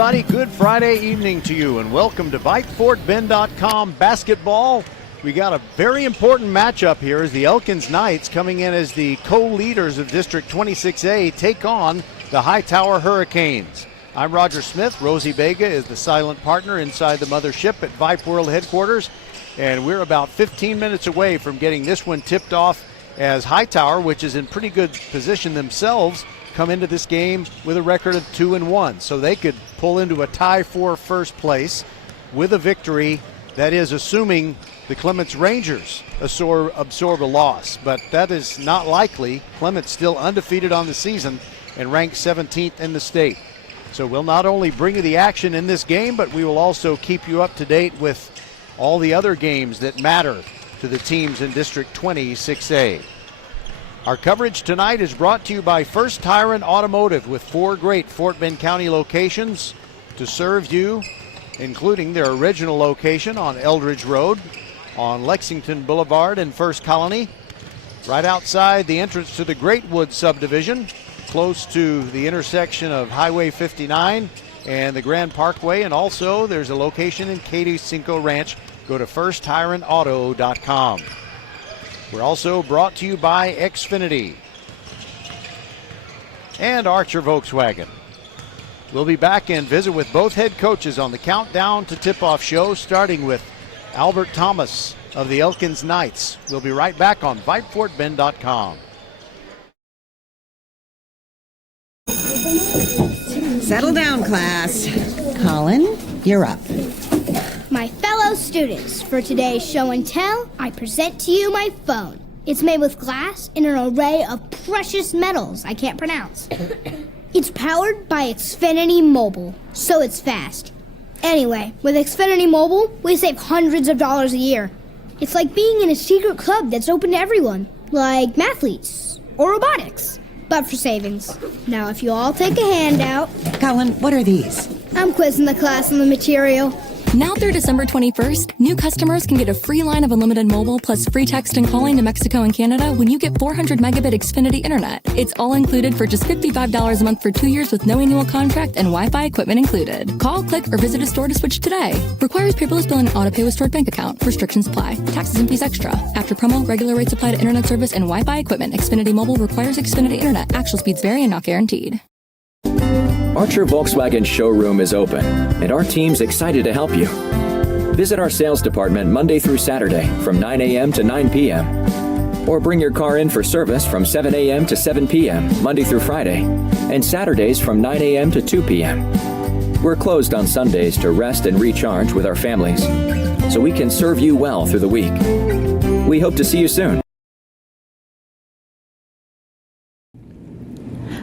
everybody. Good Friday evening to you, and welcome to VypeFortBend.com basketball. We got a very important matchup here as the Elkins Knights, coming in as the co-leaders of District 26A, take on the Hightower Hurricanes. I'm Roger Smith. Rosie Vega is the silent partner inside the mothership at Vype World headquarters, and we're about 15 minutes away from getting this one tipped off as Hightower, which is in pretty good position themselves, come into this game with a record of 2-1. So they could pull into a tie for first place with a victory. That is assuming the Clements Rangers absorb a loss, but that is not likely. Clements still undefeated on the season and ranked 17th in the state. So we'll not only bring you the action in this game, but we will also keep you up to date with all the other games that matter to the teams in District 26A. Our coverage tonight is brought to you by First Tire and Automotive, with 4 great Fort Bend County locations to serve you, including their original location on Eldridge Road, on Lexington Boulevard in First Colony, right outside the entrance to the Greatwood subdivision, close to the intersection of Highway 59 and the Grand Parkway, and also there's a location in Katy Cinco Ranch. Go to firsttireandauto.com. We're also brought to you by Xfinity and Archer Volkswagen. We'll be back and visit with both head coaches on the Countdown to Tip-Off show, starting with Albert Thomas of the Elkins Knights. We'll be right back on VypeFortBend.com. Settle down, class. Colin, you're up. My fellow students, for today's show and tell, I present to you my phone. It's made with glass and an array of precious metals I can't pronounce. It's powered by Xfinity Mobile, so it's fast. Anyway, with Xfinity Mobile, we save hundreds of dollars a year. It's like being in a secret club that's open to everyone, like mathletes or robotics, but for savings. Now, if you all take a handout... Colin, what are these? I'm quizzing the class on the material. Now through December 21st, new customers can get a free line of unlimited mobile plus free text and calling to Mexico and Canada when you get 400 megabit Xfinity internet. It's all included for just $55 a month for 2 years with no annual contract and Wi-Fi equipment included. Call, click, or visit a store to switch today. Requires paperless billing and auto pay with stored bank account. Restrictions apply. Taxes and fees extra. After promo, regular rates apply to internet service and Wi-Fi equipment. Xfinity Mobile requires Xfinity internet. Actual speeds vary and not guaranteed. Archer Volkswagen showroom is open, and our team's excited to help you. Visit our sales department Monday through Saturday from 9 a.m. to 9 p.m. Or bring your car in for service from 7 a.m. to 7 p.m. Monday through Friday, and Saturdays from 9 a.m. to 2 p.m. We're closed on Sundays to rest and recharge with our families, so we can serve you well through the week. We hope to see you soon.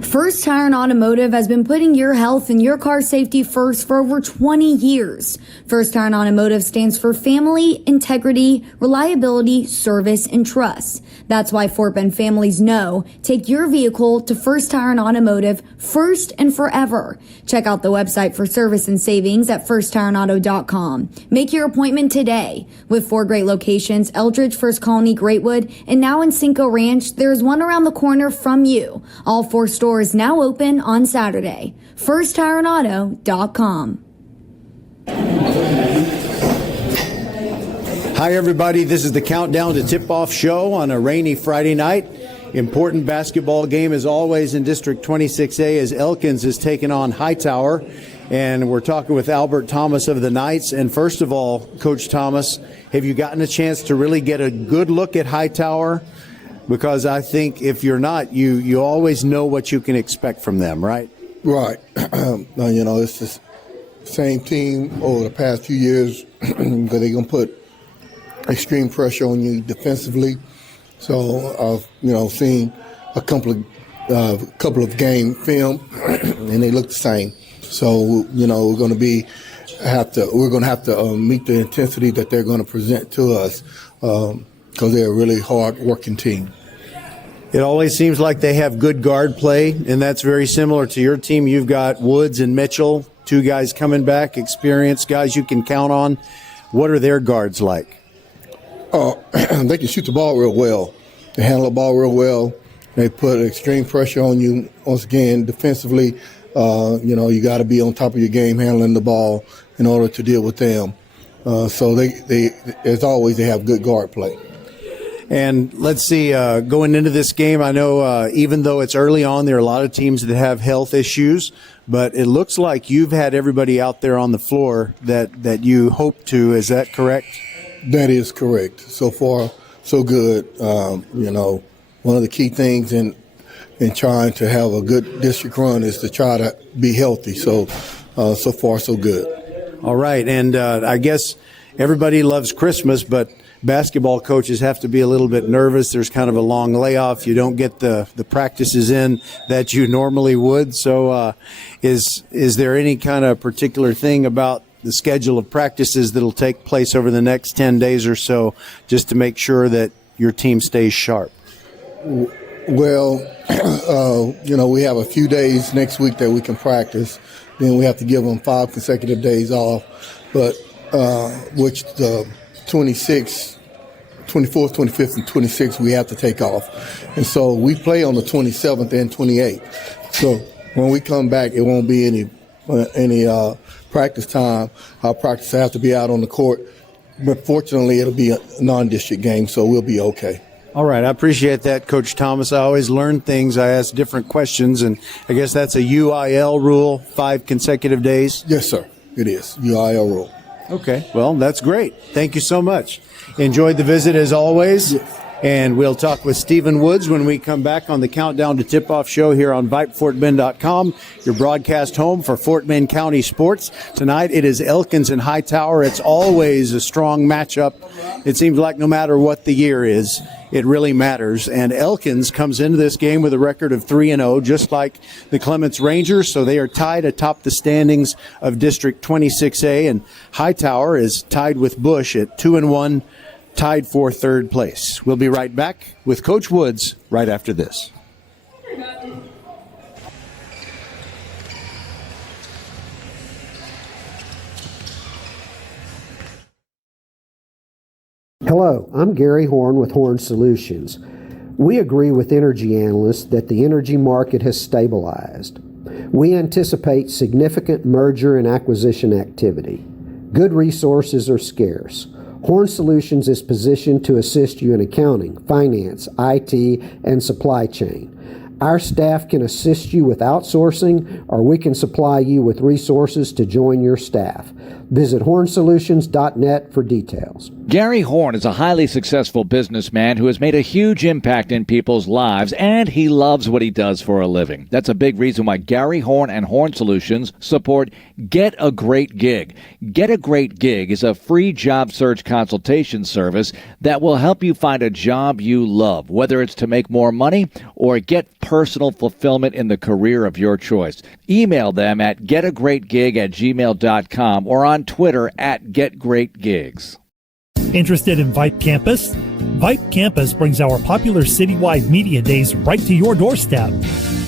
First Tire and Automotive has been putting your health and your car safety first for over 20 years. First Tire and Automotive stands for family, integrity, reliability, service, and trust. That's why Fort Bend families know take your vehicle to First Tire and Automotive first and forever. Check out the website for service and savings at firsttireandauto.com. Make your appointment today. With 4 great locations, Eldridge, First Colony, Greatwood, and now in Cinco Ranch, there's one around the corner from you. All 4 stores now open on Saturday. FirstTireandAuto.com. Hi, everybody. This is the Countdown to Tip-Off show on a rainy Friday night. Important basketball game, as always, in District 26A as Elkins is taking on Hightower. And we're talking with Albert Thomas of the Knights. And first of all, Coach Thomas, have you gotten a chance to really get a good look at Hightower? Because I think if you're not, you always know what you can expect from them, right? Right. It's the same team over the past few years because they're going to put extreme pressure on you defensively. So I've, seen a couple of game film, and they look the same. So we're going to have to meet the intensity that they're going to present to us because they're a really hard working team. It always seems like they have good guard play, and that's very similar to your team. You've got Woods and Mitchell, 2 guys coming back, experienced guys you can count on. What are their guards like? They can shoot the ball real well. They handle the ball real well. They put extreme pressure on you, once again, defensively. You got to be on top of your game handling the ball in order to deal with them. So they as always, they have good guard play. And let's see, going into this game, I know even though it's early on, there are a lot of teams that have health issues, but it looks like you've had everybody out there on the floor that you hope to. Is that correct? That is correct. So far, so good. One of the key things in trying to have a good district run is to try to be healthy. So far, so good. All right, and I guess everybody loves Christmas, but basketball coaches have to be a little bit nervous. There's kind of a long layoff. You don't get the practices in that you normally would. So is there any kind of particular thing about the schedule of practices that'll take place over the next 10 days or so just to make sure that your team stays sharp? Well, we have a few days next week that we can practice. Then we have to give them 5 consecutive days off, but which the 24th, 25th, and 26th we have to take off. And so we play on the 27th and 28th. So when we come back, it won't be any practice time. Our practice have to be out on the court. But fortunately, it'll be a non-district game, so we'll be okay. All right, I appreciate that, Coach Thomas. I always learn things. I ask different questions, and I guess that's a UIL rule, 5 consecutive days? Yes, sir. It is. UIL rule. Okay, well, that's great. Thank you so much. Enjoyed the visit as always. Yes. And we'll talk with Stephen Woods when we come back on the Countdown to Tip-Off show here on VypeFortBend.com, your broadcast home for Fort Bend County sports. Tonight it is Elkins and Hightower. It's always a strong matchup. It seems like no matter what the year is, it really matters. And Elkins comes into this game with a record of 3-0, just like the Clements Rangers. So they are tied atop the standings of District 26A. And Hightower is tied with Bush at 2-1. Tied for third place. We'll be right back with Coach Woods right after this. Hello, I'm Gary Horn with Horn Solutions. We agree with energy analysts that the energy market has stabilized. We anticipate significant merger and acquisition activity. Good resources are scarce. Horn Solutions is positioned to assist you in accounting, finance, IT, and supply chain. Our staff can assist you with outsourcing, or we can supply you with resources to join your staff. Visit hornsolutions.net for details. Gary Horn is a highly successful businessman who has made a huge impact in people's lives, and he loves what he does for a living. That's a big reason why Gary Horn and Horn Solutions support Get a Great Gig. Get a Great Gig is a free job search consultation service that will help you find a job you love, whether it's to make more money or get personal fulfillment in the career of your choice. Email them at getagreatgig@gmail.com or on Twitter at getgreatgigs. Interested in Vype Campus? Vype Campus brings our popular citywide media days right to your doorstep.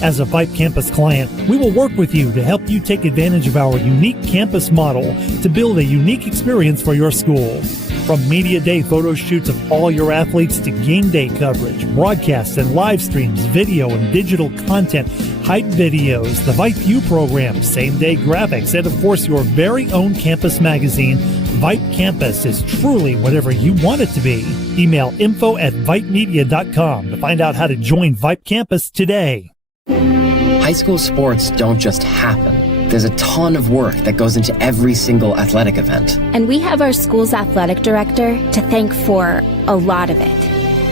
As a Vype Campus client, we will work with you to help you take advantage of our unique campus model to build a unique experience for your school. From media day photo shoots of all your athletes to game day coverage, broadcasts and live streams, video and digital content, hype videos, the Vype U program, same-day graphics, and of course your very own campus magazine, Vype Campus is truly whatever you want it to be. Email info@vypemedia.com to find out how to join Vype Campus today. High school sports don't just happen. There's a ton of work that goes into every single athletic event. And we have our school's athletic director to thank for a lot of it.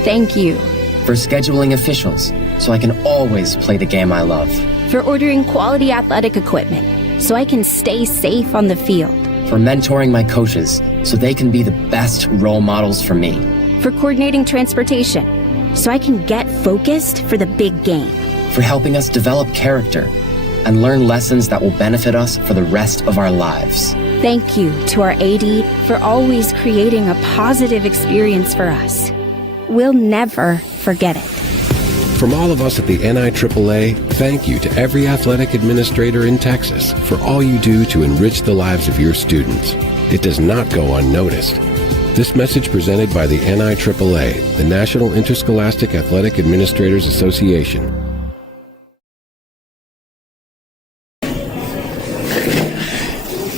Thank you. For scheduling officials, so I can always play the game I love. For ordering quality athletic equipment, so I can stay safe on the field. For mentoring my coaches, so they can be the best role models for me. For coordinating transportation, so I can get focused for the big game. For helping us develop character and learn lessons that will benefit us for the rest of our lives. Thank you to our AD for always creating a positive experience for us. We'll never forget it. From all of us at the NIAAA, thank you to every athletic administrator in Texas for all you do to enrich the lives of your students. It does not go unnoticed. This message presented by the NIAAA, the National Interscholastic Athletic Administrators Association.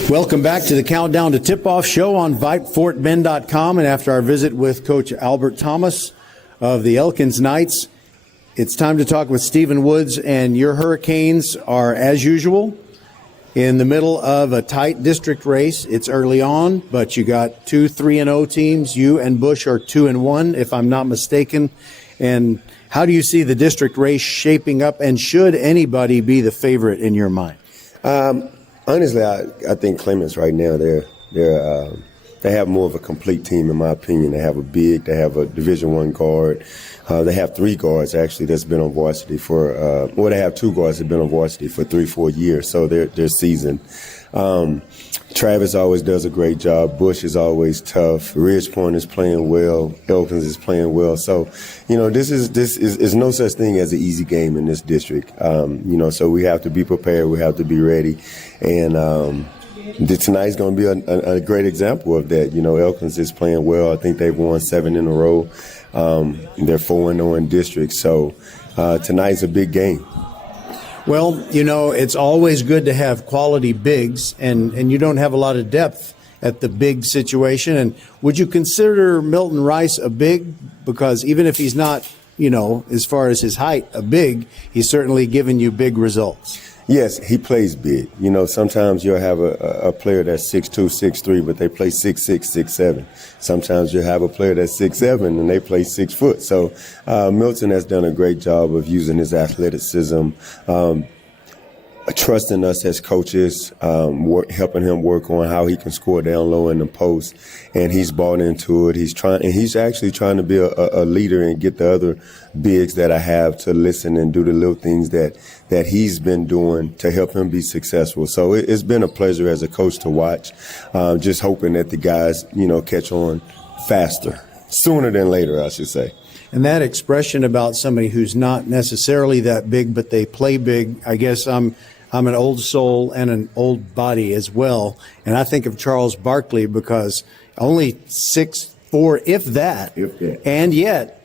Welcome back to the Countdown to Tip-Off show on VypeFortBend.com. And after our visit with Coach Albert Thomas of the Elkins Knights, it's time to talk with Stephen Woods. And your Hurricanes are, as usual, in the middle of a tight district race. It's early on, but you got 2 3-0 teams. You and Bush are 2-1, if I'm not mistaken. And how do you see the district race shaping up? And should anybody be the favorite in your mind? Honestly, I think Clemens right now, they have more of a complete team, in my opinion. They have a big, they have a Division I guard. They have 3 guards, actually, that's been on varsity for, they have 2 guards that have been on varsity for 3-4 years, so they're seasoned. Travis always does a great job. Bush is always tough. Ridgepoint is playing well. Elkins is playing well. So, this is no such thing as an easy game in this district. So we have to be prepared. We have to be ready. And tonight's going to be a great example of that. Elkins is playing well. I think they've won 7 in a row. They're 4-0 in district. So tonight's a big game. Well, it's always good to have quality bigs, and you don't have a lot of depth at the big situation. And would you consider Milton Rice a big? Because even if he's not, as far as his height, a big, he's certainly given you big results. Yes, he plays big. Sometimes you'll have a player that's 6'2", 6'3", but they play 6'6", 6'7". Sometimes you'll have a player that's 6'7", and they play 6 foot. So Milton has done a great job of using his athleticism, trusting us as coaches, helping him work on how he can score down low in the post, and he's bought into it. He's actually trying to be a leader and get the other bigs that I have to listen and do the little things that he's been doing to help him be successful. So it's been a pleasure as a coach to watch, just hoping that the guys, catch on faster, sooner than later, I should say. And that expression about somebody who's not necessarily that big, but they play big, I guess I'm an old soul and an old body as well. And I think of Charles Barkley because only 6'4", if that. And yet,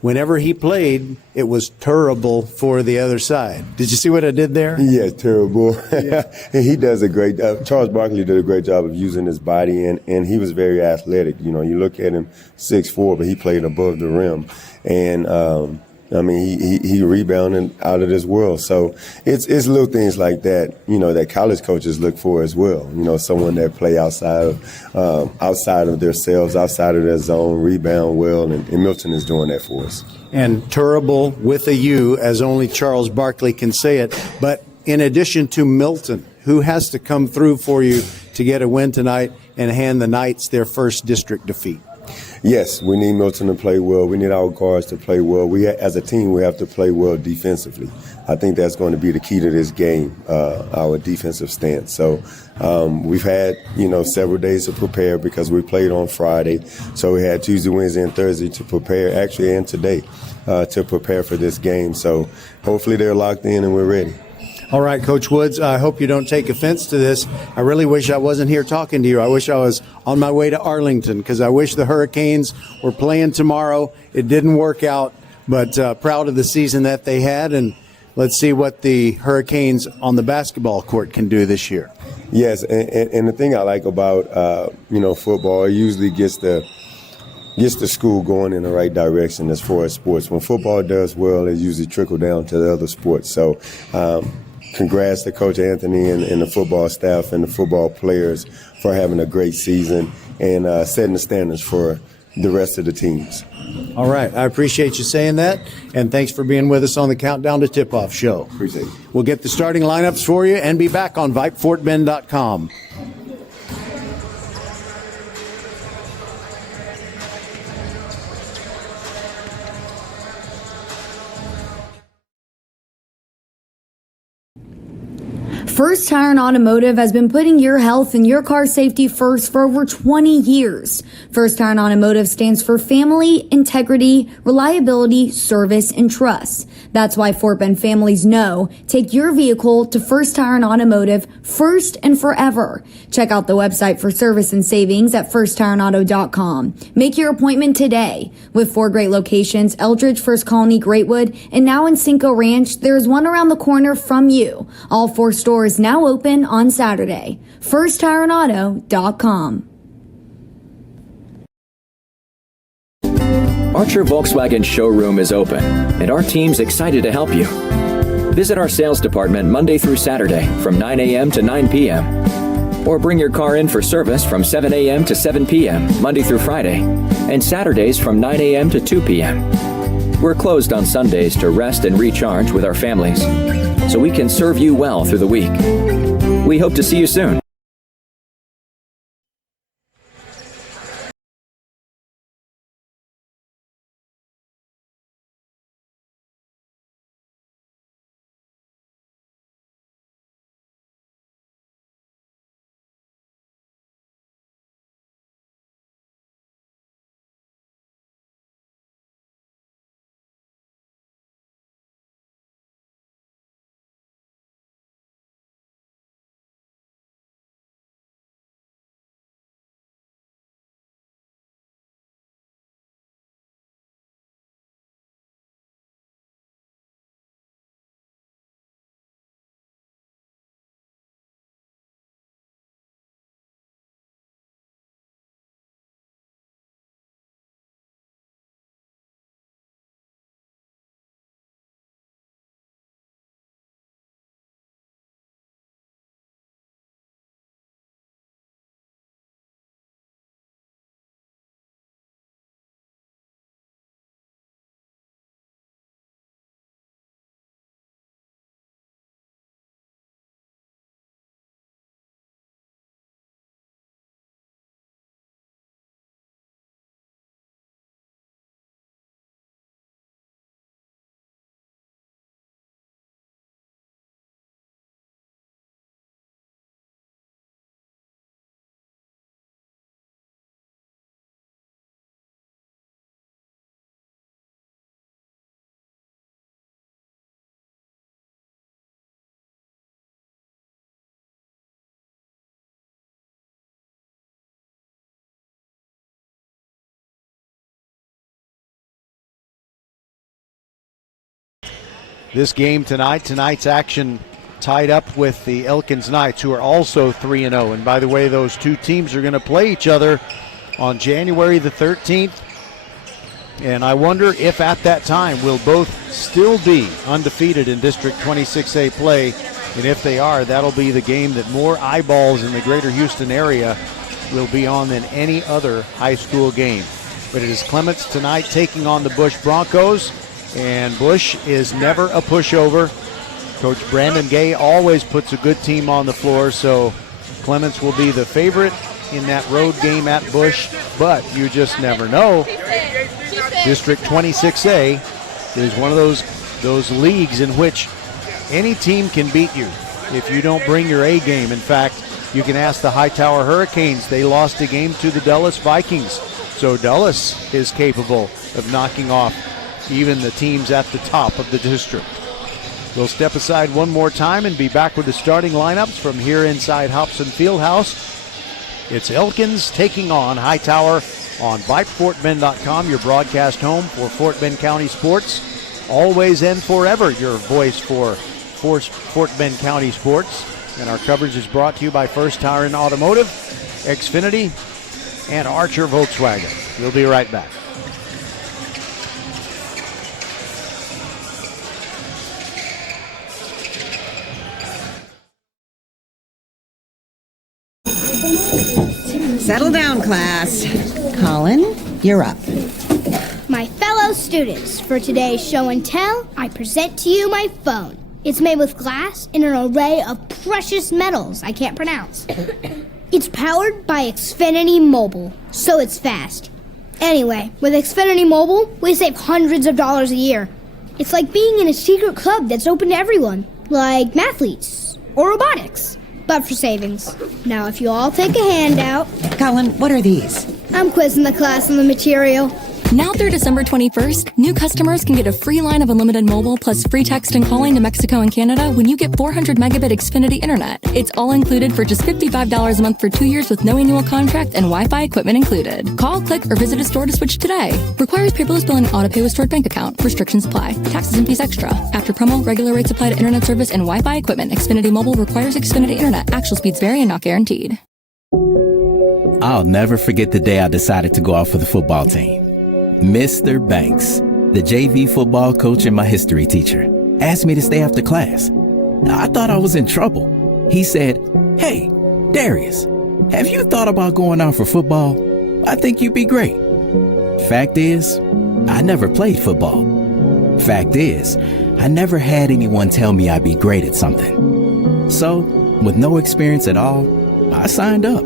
whenever he played, it was terrible for the other side. Did you see what I did there? Yeah, terrible. Yeah. And he does a great Charles Barkley did a great job of using his body, and he was very athletic. You look at him 6'4", but he played above the rim. And, he rebounded out of this world. So it's little things like that, that college coaches look for as well. Someone that play outside of themselves, outside of their zone, rebound well, and Milton is doing that for us. And terrible with a U, as only Charles Barkley can say it. But in addition to Milton, who has to come through for you to get a win tonight and hand the Knights their first district defeat? Yes, we need Milton to play well. We need our guards to play well. As a team, we have to play well defensively. I think that's going to be the key to this game, our defensive stance. So we've had, several days to prepare because we played on Friday. So we had Tuesday, Wednesday, and Thursday to prepare, actually, and today to prepare for this game. So hopefully they're locked in and we're ready. All right, Coach Woods, I hope you don't take offense to this. I really wish I wasn't here talking to you. I wish I was on my way to Arlington because I wish the Hurricanes were playing tomorrow. It didn't work out, but proud of the season that they had, and let's see what the Hurricanes on the basketball court can do this year. Yes, and the thing I like about, football, it usually gets the school going in the right direction as far as sports. When football does well, it usually trickles down to the other sports. So congrats to Coach Anthony and the football staff and the football players for having a great season and setting the standards for the rest of the teams. All right. I appreciate you saying that, and thanks for being with us on the Countdown to Tip-Off show. Appreciate it. We'll get the starting lineups for you and be back on VypeFortBend.com. First Tire and Automotive has been putting your health and your car safety first for over 20 years. First Tire and Automotive stands for family, integrity, reliability, service, and trust. That's why Fort Bend families know take your vehicle to First Tire and Automotive first and forever. Check out the website for service and savings at firsttireandauto.com. Make your appointment today. With 4 great locations, Eldridge, First Colony, Greatwood, and now in Cinco Ranch, there is one around the corner from you. All 4 stores stores now open on Saturday. FirstTireandAuto.com. Archer Volkswagen showroom is open, and our team's excited to help you. Visit our sales department Monday through Saturday from 9 a.m. to 9 p.m. Or bring your car in for service from 7 a.m. to 7 p.m. Monday through Friday, and Saturdays from 9 a.m. to 2 p.m. We're closed on Sundays to rest and recharge with our families, so we can serve you well through the week. We hope to see you soon. This game tonight's action tied up with the Elkins Knights, who are also 3-0. And by the way, those two teams are going to play each other on January the 13th. And I wonder if at that time will both still be undefeated in District 26A play. And if they are, that'll be the game that more eyeballs in the greater Houston area will be on than any other high school game. But it is Clements tonight taking on the Bush Broncos. And Bush is never a pushover. Coach Brandon Gay always puts a good team on the floor, so Clements will be the favorite in that road game at Bush, but you just never know. District 26A is one of those leagues in which any team can beat you if you don't bring your A game. In fact, you can ask the Hightower Hurricanes. They lost a game to the Dulles Vikings, so Dulles is capable of knocking off even the teams at the top of the district. We'll step aside one more time and be back with the starting lineups from here inside Hobson Fieldhouse. It's Elkins taking on Hightower on VypeFortBend.com, your broadcast home for Fort Bend County sports. Always and forever your voice for Fort Bend County sports. And our coverage is brought to you by First Tire and Automotive, Xfinity, and Archer Volkswagen. We'll be right back. Settle down, class. Colin, you're up. My fellow students, for today's show and tell, I present to you my phone. It's made with glass and an array of precious metals I can't pronounce. It's powered by Xfinity Mobile, so it's fast. Anyway, with Xfinity Mobile, we save hundreds of dollars a year. It's like being in a secret club that's open to everyone, like mathletes or robotics, but for savings. Now, if you all take a handout. Colin, what are these? I'm quizzing the class on the material. Now through December 21st, new customers can get a free line of unlimited mobile plus free text and calling to Mexico and Canada when you get 400 megabit Xfinity internet. It's all included for just $55 a month for 2 years with no annual contract and Wi-Fi equipment included. Call, click, or visit a store to switch today. Requires paperless billing and auto pay with stored bank account. Restrictions apply. Taxes and fees extra. After promo, regular rates apply to internet service and Wi-Fi equipment. Xfinity Mobile requires Xfinity internet. Actual speeds vary and not guaranteed. I'll never forget the day I decided to go out for the football team. Mr. Banks, the JV football coach and my history teacher, asked me to stay after class. I thought I was in trouble. He said, "Hey, Darius, have you thought about going out for football? I think you'd be great." Fact is, I never played football. Fact is, I never had anyone tell me I'd be great at something. So, with no experience at all, I signed up.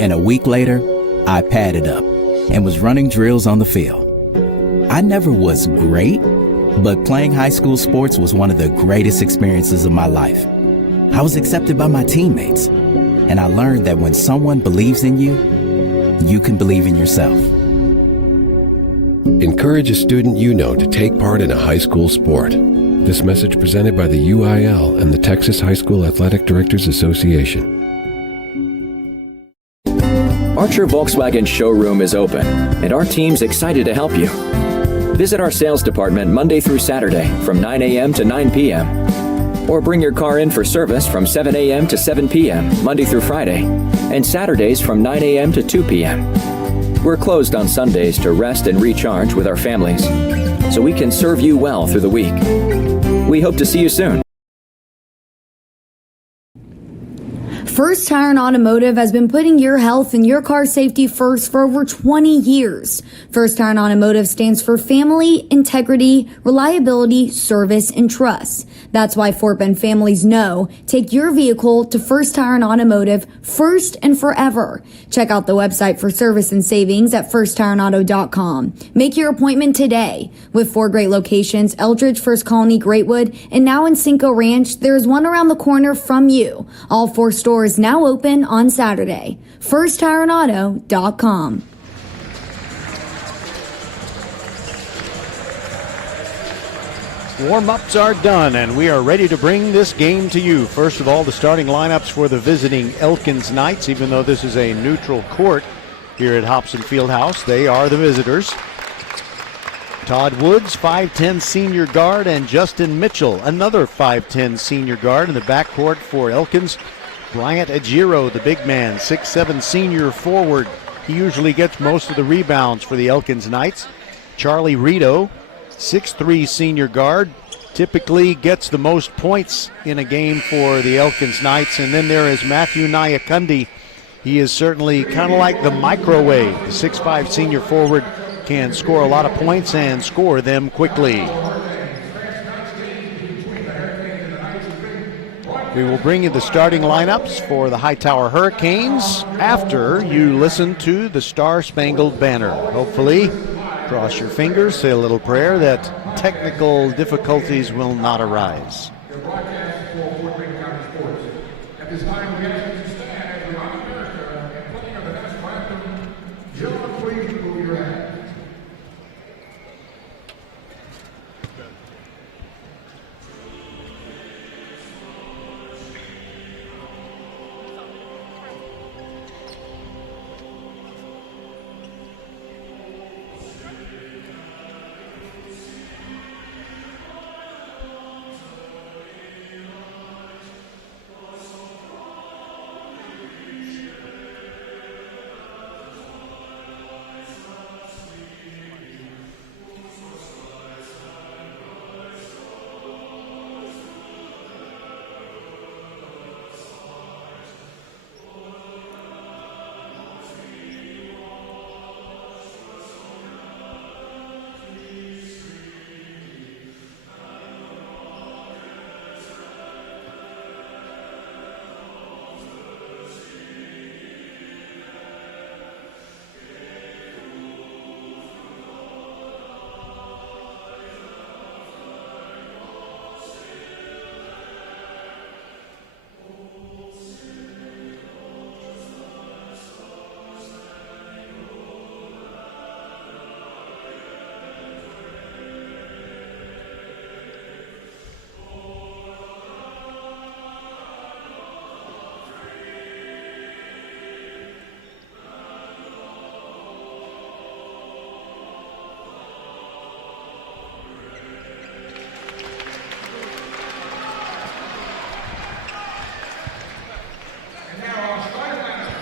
And a week later, I padded up and was running drills on the field. I never was great, but playing high school sports was one of the greatest experiences of my life. I was accepted by my teammates, and I learned that when someone believes in you, you can believe in yourself. Encourage a student you know to take part in a high school sport. This message presented by the UIL and the Texas High School Athletic Directors Association. Archer Volkswagen showroom is open, and our team's excited to help you. Visit our sales department Monday through Saturday from 9 a.m. to 9 p.m. Or bring your car in for service from 7 a.m. to 7 p.m. Monday through Friday, and Saturdays from 9 a.m. to 2 p.m. We're closed on Sundays to rest and recharge with our families, so we can serve you well through the week. We hope to see you soon. First Tire and Automotive has been putting your health and your car safety first for over 20 years. First Tire and Automotive stands for family, integrity, reliability, service, and trust. That's why Fort Bend families know take your vehicle to First Tire and Automotive first and forever. Check out the website for service and savings at firsttireandauto.com. Make your appointment today. With 4 great locations, Eldridge, First Colony, Greatwood, and now in Cinco Ranch, there is one around the corner from you. All 4 stores now open on Saturday. firsttireandauto.com. Warm-ups are done, and we are ready to bring this game to you. First of all, the starting lineups for the visiting Elkins Knights. Even though this is a neutral court here at Hobson Fieldhouse, they are the visitors. Todd Woods, 5'10 senior guard, and Justin Mitchell, another 5'10 senior guard in the backcourt for Elkins. Bryant Ajiro, the big man, 6'7 senior forward. He usually gets most of the rebounds for the Elkins Knights. Charlie Rito, 6'3 senior guard, typically gets the most points in a game for the Elkins Knights. And then there is Matthew Nyakundi. He is certainly kind of like the microwave. The 6'5 senior forward can score a lot of points and score them quickly. We will bring you the starting lineups for the Hightower Hurricanes after you listen to the Star Spangled Banner. Hopefully, cross your fingers, say a little prayer that technical difficulties will not arise. At this time, we ask you to stand as we honor America and playing of the national anthem. Gentlemen, please move your hands.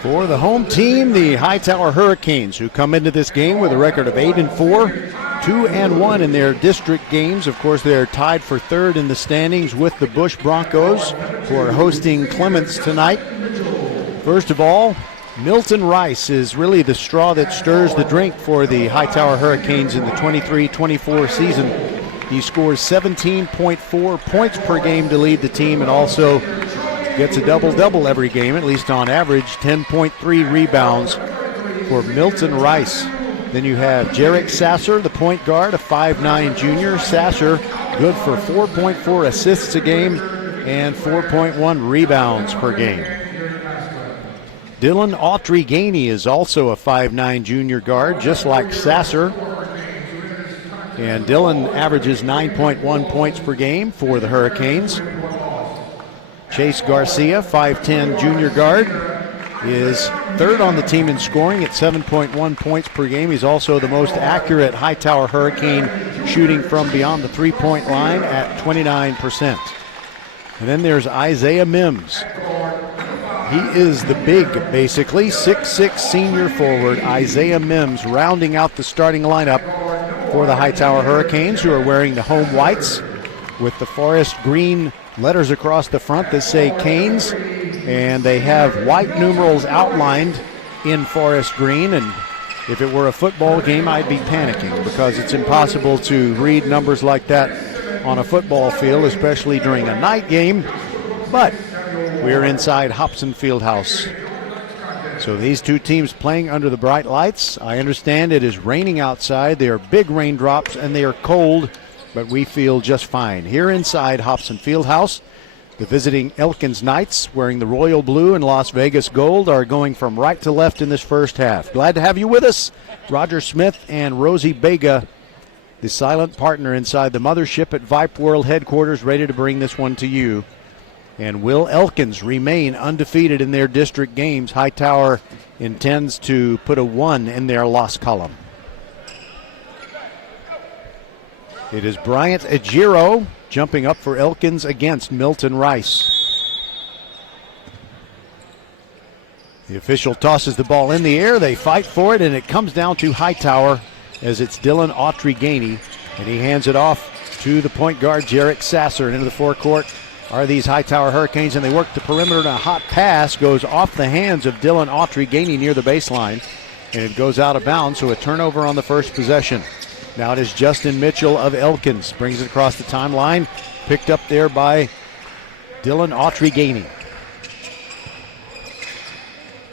For the home team, the Hightower Hurricanes, who come into this game with a record of 8-4, 2-1 in their district games. Of course, they're tied for third in the standings with the Bush Broncos, who are hosting Clements tonight. First of all, Milton Rice is really the straw that stirs the drink for the Hightower Hurricanes in the 23-24 season. He scores 17.4 points per game to lead the team, and also gets a double-double every game, at least on average, 10.3 rebounds for Milton Rice. Then you have Jarek Sasser, the point guard, a 5'9 junior. Sasser good for 4.4 assists a game and 4.1 rebounds per game. Dylan Autry-Gainey is also a 5'9 junior guard, just like Sasser. And Dylan averages 9.1 points per game for the Hurricanes. Chase Garcia, 5'10 junior guard, is third on the team in scoring at 7.1 points per game. He's also the most accurate Hightower Hurricane, shooting from beyond the three-point line at 29%. And then there's Isaiah Mims. He is the big, basically, 6'6 senior forward, Isaiah Mims, rounding out the starting lineup for the Hightower Hurricanes, who are wearing the home whites with the forest green letters across the front that say Canes, and they have white numerals outlined in forest green. And if it were a football game, I'd be panicking, because it's impossible to read numbers like that on a football field, especially during a night game. But we're inside Hobson Fieldhouse. So these two teams playing under the bright lights. I understand it is raining outside. There are big raindrops and they are cold, but we feel just fine. Here inside Hobson Fieldhouse, the visiting Elkins Knights, wearing the royal blue and Las Vegas gold, are going from right to left in this first half. Glad to have you with us. Roger Smith and Rosie Bega, the silent partner inside the mothership at Vype World headquarters, ready to bring this one to you. And will Elkins remain undefeated in their district games? Hightower intends to put a 1 in their loss column. It is Bryant Agiro jumping up for Elkins against Milton Rice. The official tosses the ball in the air. They fight for it, and it comes down to Hightower as it's Dylan Autry-Gainey, and he hands it off to the point guard, Jarek Sasser. And into the forecourt are these Hightower Hurricanes, and they work the perimeter, and a hot pass goes off the hands of Dylan Autry-Gainey near the baseline, and it goes out of bounds, so a turnover on the first possession. Now it is Justin Mitchell of Elkins, brings it across the timeline, picked up there by Dylan Autry-Gainey.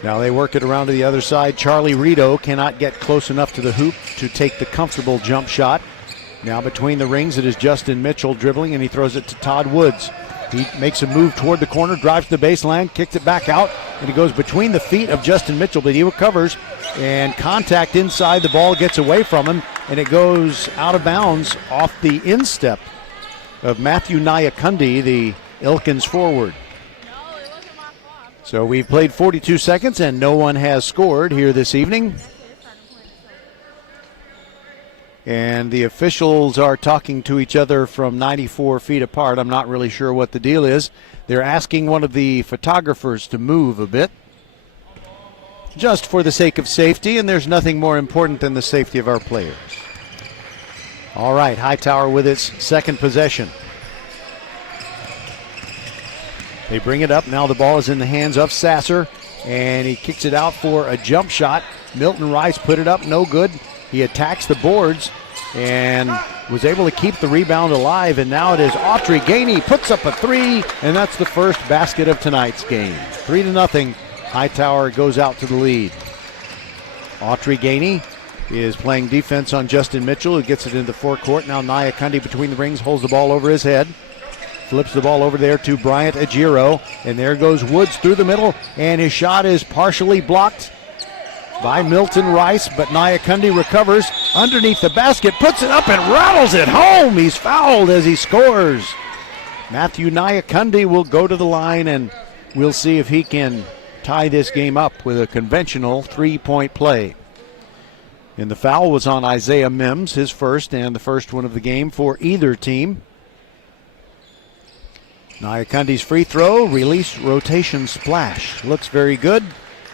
Now they work it around to the other side. Charlie Rito cannot get close enough to the hoop to take the comfortable jump shot. Now between the rings, it is Justin Mitchell dribbling, and he throws it to Todd Woods. He makes a move toward the corner, drives to the baseline, kicks it back out, and it goes between the feet of Justin Mitchell, but he recovers, and contact inside. The ball gets away from him, and it goes out of bounds off the instep of Matthew Nyakundi, the Elkins forward. So we've played 42 seconds, and no one has scored here this evening. And the officials are talking to each other from 94 feet apart. I'm not really sure what the deal is. They're asking one of the photographers to move a bit, just for the sake of safety, and there's nothing more important than the safety of our players. All right, Hightower with its second possession. They bring it up. Now the ball is in the hands of Sasser, and he kicks it out for a jump shot. Milton Rice put it up, no good. He attacks the boards and was able to keep the rebound alive, and now it is Autry-Gainey puts up a three, and that's the first basket of tonight's game. 3-0. Hightower goes out to the lead. Autry-Gainey is playing defense on Justin Mitchell, who gets it into the forecourt. Now Nyakundi between the rings holds the ball over his head. Flips the ball over there to Bryant Agiro, and there goes Woods through the middle, and his shot is partially blocked by Milton Rice, but Nyakundi recovers underneath the basket, puts it up and rattles it home. He's fouled as he scores. Matthew Nyakundi will go to the line, and we'll see if he can tie this game up with a conventional three-point play. And the foul was on Isaiah Mims, his first, and the first one of the game for either team. Nyakundi's free throw, release, rotation, splash. Looks very good.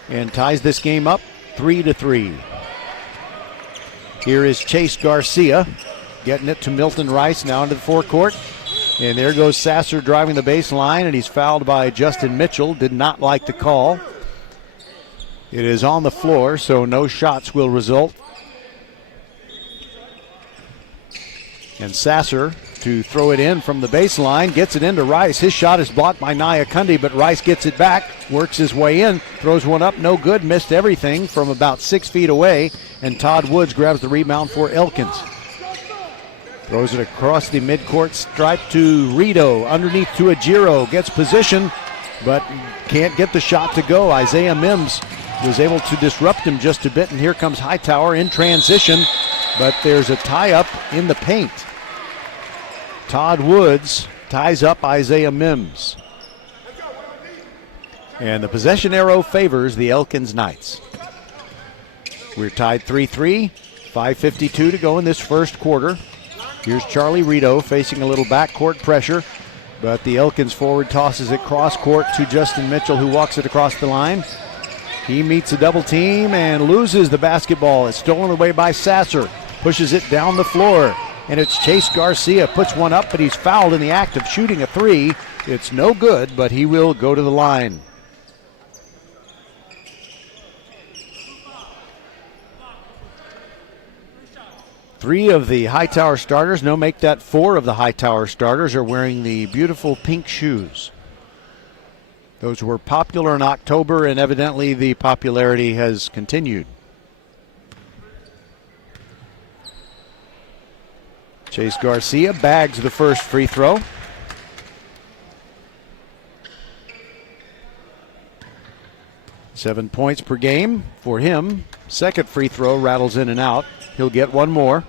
and ties this game up 3-3. Here is Chase Garcia getting it to Milton Rice now into the forecourt. And there goes Sasser driving the baseline, and he's fouled by Justin Mitchell. Did not like the call. It is on the floor, so no shots will result. And Sasser to throw it in from the baseline, gets it into Rice. His shot is blocked by Nyakundi, but Rice gets it back, works his way in, throws one up, no good, missed everything from about 6 feet away, and Todd Woods grabs the rebound for Elkins. Throws it across the midcourt stripe to Rito, underneath to Ajiro, gets position, but can't get the shot to go. Isaiah Mims was able to disrupt him just a bit, and here comes Hightower in transition, but there's a tie-up in the paint. Todd Woods ties up Isaiah Mims. And the possession arrow favors the Elkins Knights. We're tied 3-3, 5:52 to go in this first quarter. Here's Charlie Rito facing a little backcourt pressure, but the Elkins forward tosses it cross court to Justin Mitchell, who walks it across the line. He meets a double team and loses the basketball. It's stolen away by Sasser, pushes it down the floor, and it's Chase Garcia, puts one up, but he's fouled in the act of shooting a three. It's no good, but he will go to the line. Three of the Hightower starters, no, make that four of the Hightower starters, are wearing the beautiful pink shoes. Those were popular in October, and evidently the popularity has continued. Chase Garcia bags the first free throw. Seven points per game for him. Second free throw rattles in and out. He'll get one more.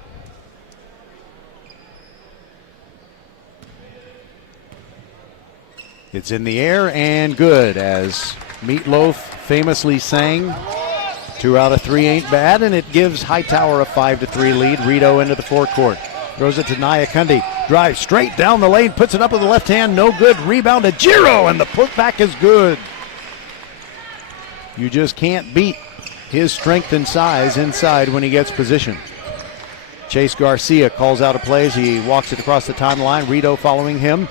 It's in the air and good, as Meatloaf famously sang, 2 out of 3 ain't bad, and it gives Hightower a 5-3 lead. Rito into the forecourt. Throws it to Nyakundi. Drives straight down the lane, puts it up with the left hand, no good. Rebound to Giro, and the putback is good. You just can't beat his strength and size inside when he gets position. Chase Garcia calls out a play as he walks it across the timeline. Rito following him.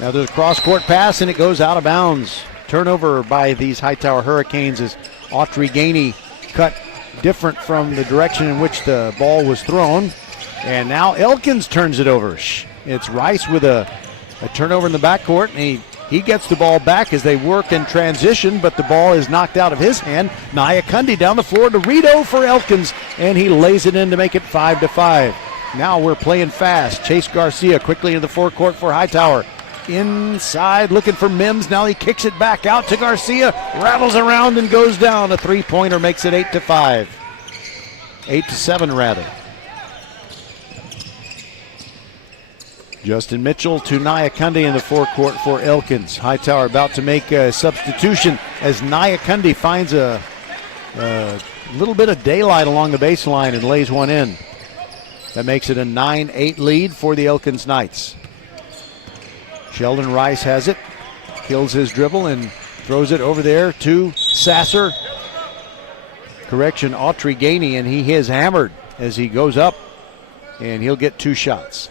Now there's a cross-court pass, and it goes out of bounds. Turnover by these Hightower Hurricanes as Autry Gainey cut different from the direction in which the ball was thrown. And now Elkins turns it over. It's Rice with a turnover in the backcourt, and he gets the ball back as they work in transition, but the ball is knocked out of his hand. Nyakundi down the floor to Rito for Elkins, and he lays it in to make it 5-5. Now we're playing fast. Chase Garcia quickly into the forecourt for Hightower. Inside looking for Mims. Now he kicks it back out to Garcia. Rattles around and goes down. A three-pointer makes it 8-5. 8-7 rather. Justin Mitchell to Nyakundi in the forecourt for Elkins. Hightower about to make a substitution as Nyakundi finds a little bit of daylight along the baseline and lays one in. That makes it a 9-8 lead for the Elkins Knights. Sheldon Rice has it, kills his dribble and throws it over there to Sasser. Correction, Autry Gainey, and he is hammered as he goes up, and he'll get 2 shots.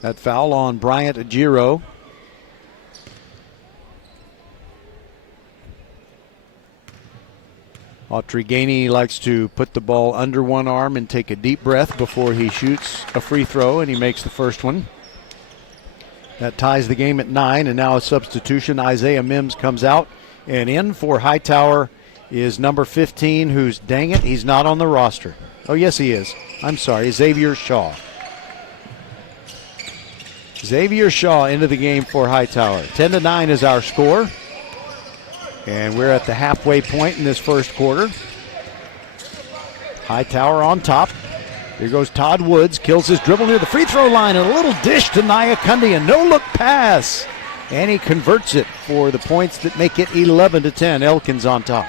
That foul on Bryant Ajiro. Autry Gainey likes to put the ball under one arm and take a deep breath before he shoots a free throw, and he makes the first one. That ties the game at 9, and now a substitution. Isaiah Mims comes out, and in for Hightower is number 15, who's, dang it, he's not on the roster. Oh, yes, he is. I'm sorry, Xavier Shaw. Xavier Shaw into the game for Hightower. 10-9 is our score. And we're at the halfway point in this first quarter. Hightower on top. Here goes Todd Woods. Kills his dribble near the free throw line. And a little dish to Nyakundi. A no-look pass. And he converts it for the points that make it 11-10. Elkins on top.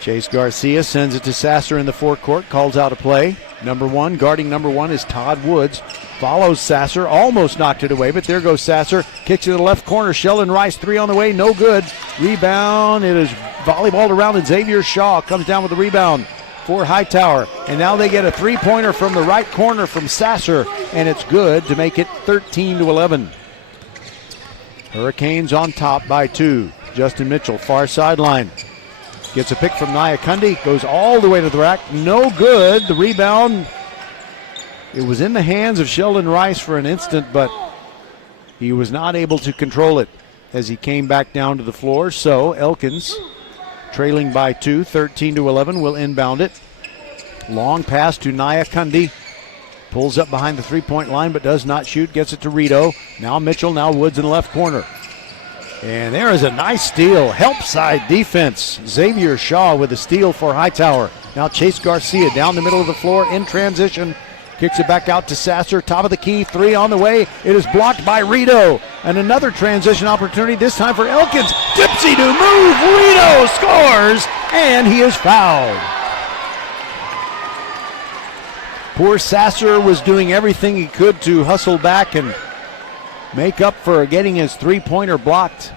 Chase Garcia sends it to Sasser in the forecourt. Calls out a play. Number one, guarding number one is Todd Woods. Follows Sasser, almost knocked it away, but there goes Sasser. Kicks it to the left corner. Sheldon Rice, 3 on the way, no good. Rebound, it is volleyballed around, and Xavier Shaw comes down with the rebound for Hightower. And now they get a three-pointer from the right corner from Sasser, and it's good to make it 13-11. Hurricanes on top by 2. Justin Mitchell, far sideline. Gets a pick from Nyakundi, goes all the way to the rack, no good. The rebound, it was in the hands of Sheldon Rice for an instant, but he was not able to control it as he came back down to the floor. So Elkins, trailing by 2, 13-11, will inbound it. Long pass to Nyakundi. Pulls up behind the three-point line but does not shoot. Gets it to Rito. Now Mitchell, now Woods in the left corner. And there is a nice steal. Help side defense. Xavier Shaw with a steal for Hightower. Now Chase Garcia down the middle of the floor in transition. Kicks it back out to Sasser. Top of the key. 3 on the way. It is blocked by Rito. And another transition opportunity, this time for Elkins. Dipsy to move. Rito scores. And he is fouled. Poor Sasser was doing everything he could to hustle back and make up for getting his three-pointer blocked.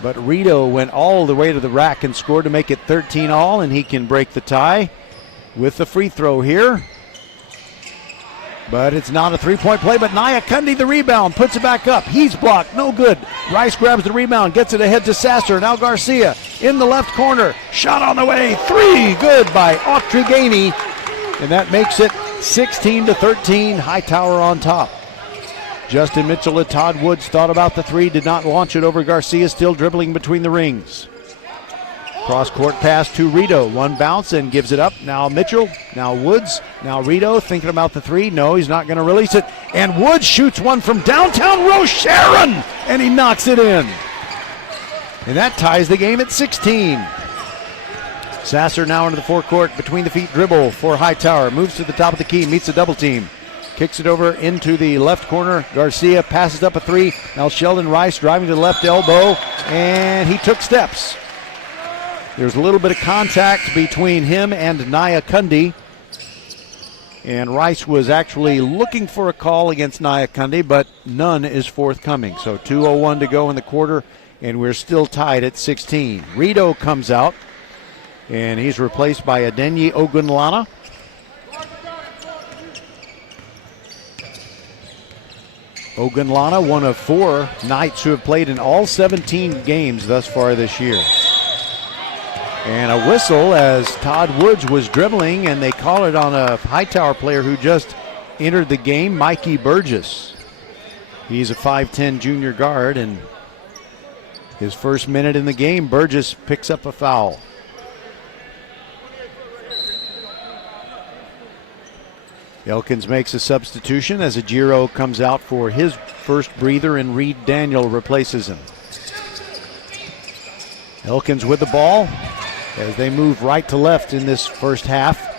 But Rito went all the way to the rack and scored to make it 13 all, and he can break the tie with the free throw here. But it's not a three-point play, but Nyakundi the rebound, puts it back up. He's blocked, no good. Rice grabs the rebound, gets it ahead to Sasser. Now Garcia in the left corner. Shot on the way, 3, good by Octrigani. And that makes it 16-13, Hightower on top. Justin Mitchell and Todd Woods thought about the 3, did not launch it over Garcia, still dribbling between the rings. Cross-court pass to Rito, one bounce and gives it up. Now Mitchell, now Woods, now Rito thinking about the 3. No, he's not going to release it. And Woods shoots one from downtown Rocheron, and he knocks it in. And that ties the game at 16. Sasser now into the forecourt, between the feet dribble for Hightower. Moves to the top of the key, meets a double team. Kicks it over into the left corner. Garcia passes up a 3. Now Sheldon Rice driving to the left elbow, and he took steps. There's a little bit of contact between him and Nyakundi. And Rice was actually looking for a call against Nyakundi, but none is forthcoming. So 2:01 to go in the quarter, and we're still tied at 16. Rito comes out, and he's replaced by Adenyi Ogunlana. Ogunlana, one of 4 Knights who have played in all 17 games thus far this year. And a whistle as Todd Woods was dribbling, and they call it on a Hightower player who just entered the game, Mikey Burgess. He's a 5'10 junior guard, and his first minute in the game, Burgess picks up a foul. Elkins makes a substitution as Ajiro comes out for his first breather, and Reed Daniel replaces him. Elkins with the ball as they move right to left in this first half.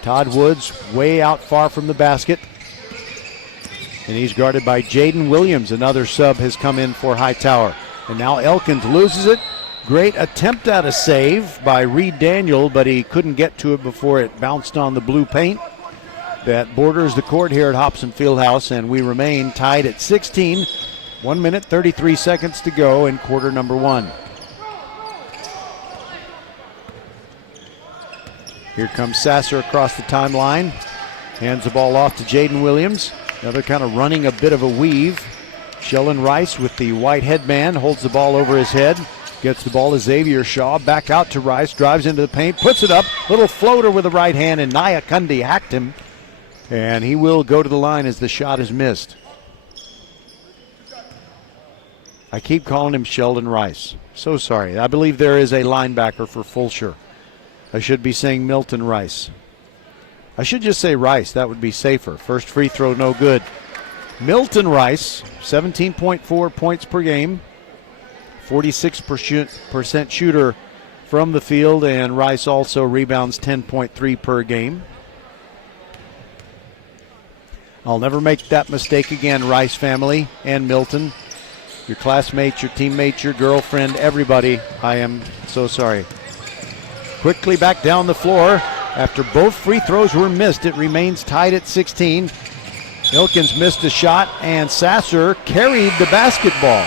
Todd Woods way out far from the basket. And he's guarded by Jaden Williams. Another sub has come in for Hightower. And now Elkins loses it. Great attempt at a save by Reed Daniel, but he couldn't get to it before it bounced on the blue paint that borders the court here at Hobson Fieldhouse, and we remain tied at 16. 1 minute, 33 seconds to go in quarter number 1. Here comes Sasser across the timeline. Hands the ball off to Jaden Williams. Another kind of running a bit of a weave. Sheldon Rice with the white headband holds the ball over his head. Gets the ball to Xavier Shaw. Back out to Rice. Drives into the paint. Puts it up. Little floater with the right hand, and Nyakundi hacked him. And he will go to the line as the shot is missed. I keep calling him Sheldon Rice. So sorry. I believe there is a linebacker for Fulshear. I should be saying Milton Rice. I should just say Rice. That would be safer. First free throw, no good. Milton Rice, 17.4 points per game. 46% shooter from the field, and Rice also rebounds 10.3 per game. I'll never make that mistake again, Rice family and Milton. Your classmates, your teammates, your girlfriend, everybody, I am so sorry. Quickly back down the floor. After both free throws were missed, it remains tied at 16. Elkins missed a shot, and Sasser carried the basketball.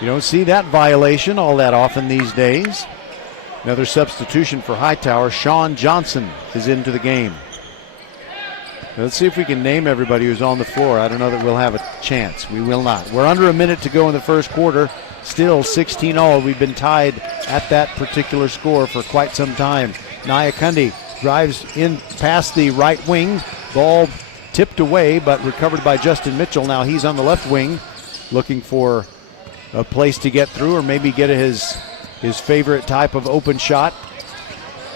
You don't see that violation all that often these days. Another substitution for Hightower. Sean Johnson is into the game. Let's see if we can name everybody who's on the floor. I don't know that we'll have a chance. We will not. We're under a minute to go in the first quarter. Still 16-all. We've been tied at that particular score for quite some time. Nyakundi drives in past the right wing. Ball tipped away, but recovered by Justin Mitchell. Now he's on the left wing, looking for a place to get through or maybe get his favorite type of open shot.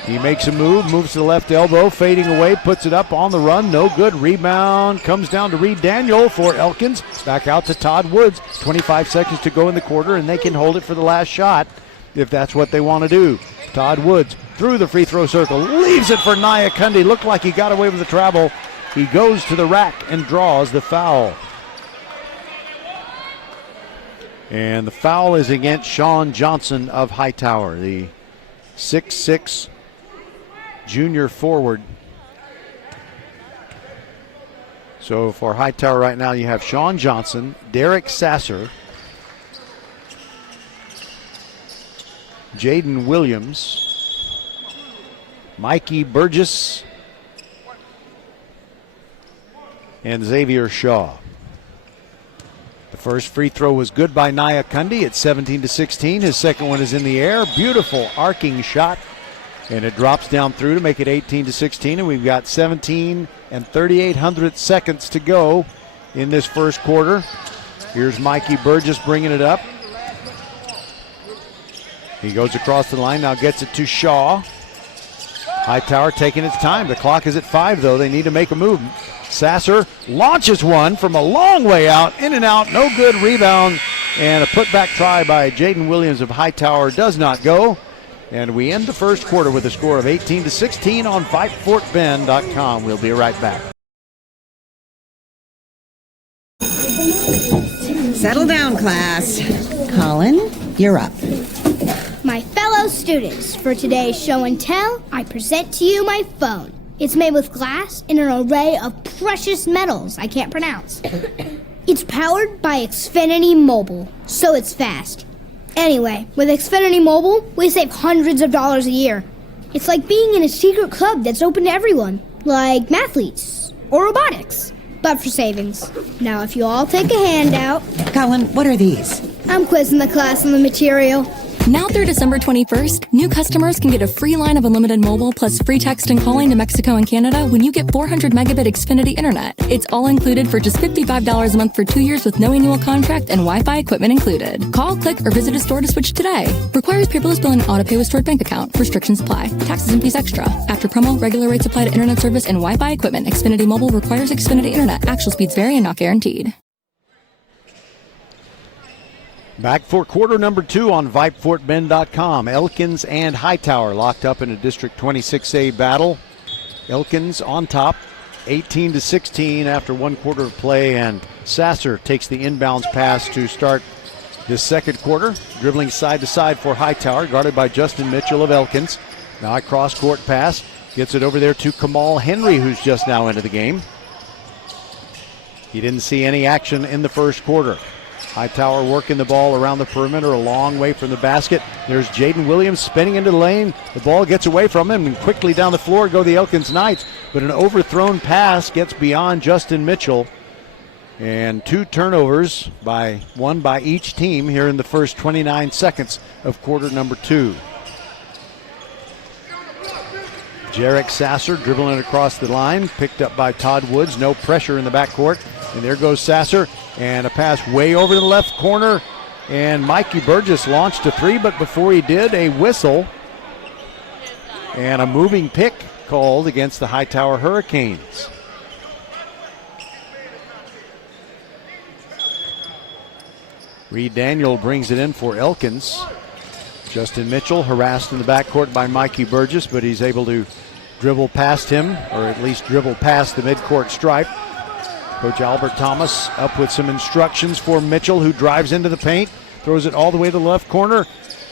He makes a move, moves to the left elbow, fading away, puts it up on the run. No good. Rebound comes down to Reed Daniel for Elkins. Back out to Todd Woods. 25 seconds to go in the quarter, and they can hold it for the last shot if that's what they want to do. Todd Woods through the free throw circle, leaves it for Nyakundi. Looked like he got away with the travel. He goes to the rack and draws the foul. And the foul is against Sean Johnson of Hightower, the 6'6" junior forward. So for Hightower right now, you have Sean Johnson, Derek Sasser, Jaden Williams, Mikey Burgess, and Xavier Shaw. The first free throw was good by Nyakundi at 17-16. His second one is in the air. Beautiful arcing shot. And it drops down through to make it 18-16. And we've got 17 and 3/800 seconds to go in this first quarter. Here's Mikey Burgess bringing it up. He goes across the line, now gets it to Shaw. Hightower taking its time. The clock is at 5, though. They need to make a move. Sasser launches one from a long way out, in and out, no good. Rebound, and a putback try by Jaden Williams of Hightower does not go. And we end the first quarter with a score of 18-16 on VypeFortBend.com. We'll be right back. Settle down, class. Colin, you're up. My fellow students, for today's show and tell, I present to you my phone. It's made with glass and an array of precious metals I can't pronounce. It's powered by Xfinity Mobile, so it's fast. Anyway, with Xfinity Mobile, we save hundreds of dollars a year. It's like being in a secret club that's open to everyone, like mathletes or robotics, but for savings. Now, if you all take a handout... Colin, what are these? I'm quizzing the class on the material. Now through December 21st, new customers can get a free line of unlimited mobile plus free text and calling to Mexico and Canada when you get 400 megabit Xfinity internet. It's all included for just $55 a month for 2 years with no annual contract and Wi-Fi equipment included. Call, click, or visit a store to switch today. Requires paperless billing and auto pay with stored bank account. Restrictions apply. Taxes and fees extra. After promo, regular rates apply to internet service and Wi-Fi equipment. Xfinity Mobile requires Xfinity internet. Actual speeds vary and not guaranteed. Back for quarter number 2 on VypeFortBend.com. Elkins and Hightower locked up in a District 26A battle. Elkins on top, 18-16 after 1 quarter of play, and Sasser takes the inbounds pass to start this second quarter. Dribbling side to side for Hightower, guarded by Justin Mitchell of Elkins. Now a cross-court pass, gets it over there to Kamal Henry, who's just now into the game. He didn't see any action in the first quarter. Hightower working the ball around the perimeter, a long way from the basket. There's Jaden Williams spinning into the lane. The ball gets away from him, and quickly down the floor go the Elkins Knights. But an overthrown pass gets beyond Justin Mitchell. And 2 turnovers, one by each team here in the first 29 seconds of quarter number 2. Jarek Sasser dribbling across the line, picked up by Todd Woods. No pressure in the backcourt. And there goes Sasser. And a pass way over to the left corner. And Mikey Burgess launched a 3, but before he did, a whistle. And a moving pick called against the Hightower Hurricanes. Reed Daniel brings it in for Elkins. Justin Mitchell harassed in the backcourt by Mikey Burgess, but he's able to dribble past him, or at least dribble past the midcourt stripe. Coach Albert Thomas up with some instructions for Mitchell, who drives into the paint, throws it all the way to the left corner.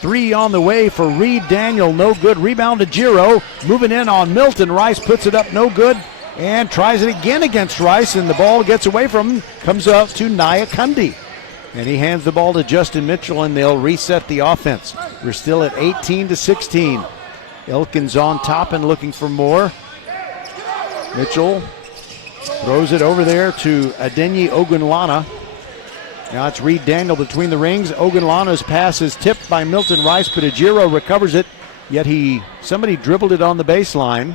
Three on the way for Reed Daniel, no good. Rebound to Giro, moving in on Milton. Rice puts it up, no good, and tries it again against Rice, and the ball gets away from him, comes up to Naya Kundi. And he hands the ball to Justin Mitchell, and they'll reset the offense. We're still at 18-16. Elkins on top and looking for more. Mitchell throws it over there to Adenyi Ogunlana. Now it's Reed Daniel between the rings. Ogunlana's pass is tipped by Milton Rice, but Ajiro recovers it, yet somebody dribbled it on the baseline.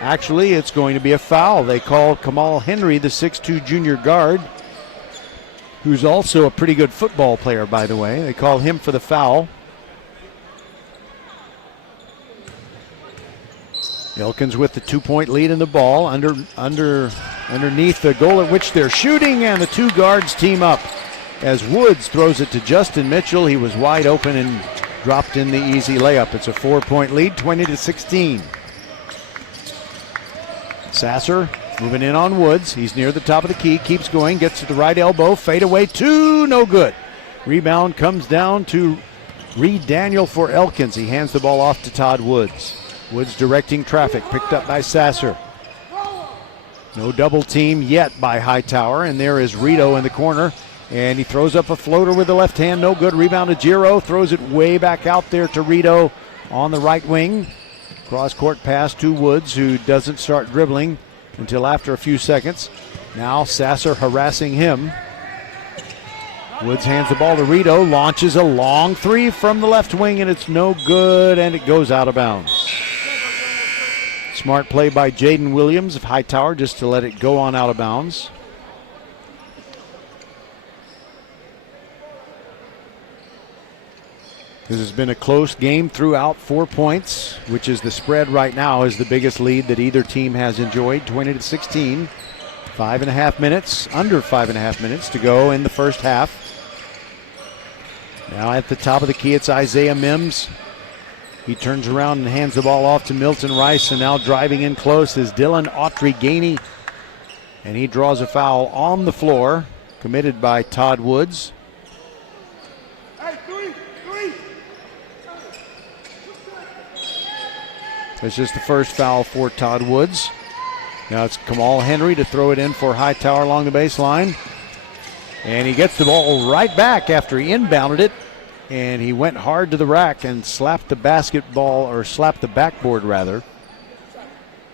Actually, it's going to be a foul. They call Kamal Henry, the 6'2 junior guard, who's also a pretty good football player, by the way. They call him for the foul. Elkins with the 2-point lead in the ball underneath the goal at which they're shooting, and the two guards team up as Woods throws it to Justin Mitchell. He was wide open and dropped in the easy layup. It's a 4-point lead, 20-16. Sasser moving in on Woods. He's near the top of the key, keeps going, gets to the right elbow, fade away, two, no good. Rebound comes down to Reed Daniel for Elkins. He hands the ball off to Todd Woods. Woods directing traffic, picked up by Sasser. No double team yet by Hightower, and there is Rito in the corner, and he throws up a floater with the left hand, no good. Rebound to Giro, throws it way back out there to Rito on the right wing. Cross-court pass to Woods, who doesn't start dribbling until after a few seconds. Now Sasser harassing him. Woods hands the ball to Rito, launches a long three from the left wing, and it's no good, and it goes out of bounds. Smart play by Jaden Williams of Hightower just to let it go on out of bounds. This has been a close game throughout. 4 points, which is the spread right now, is the biggest lead that either team has enjoyed, 20-16. 5.5 minutes, under 5.5 minutes to go in the first half. Now at the top of the key, it's Isaiah Mims. He turns around and hands the ball off to Milton Rice, and now driving in close is Dylan Autry-Gainey. And he draws a foul on the floor, committed by Todd Woods. It's just the first foul for Todd Woods. Now it's Kamal Henry to throw it in for Hightower along the baseline. And he gets the ball right back after he inbounded it. And he went hard to the rack and slapped the backboard rather,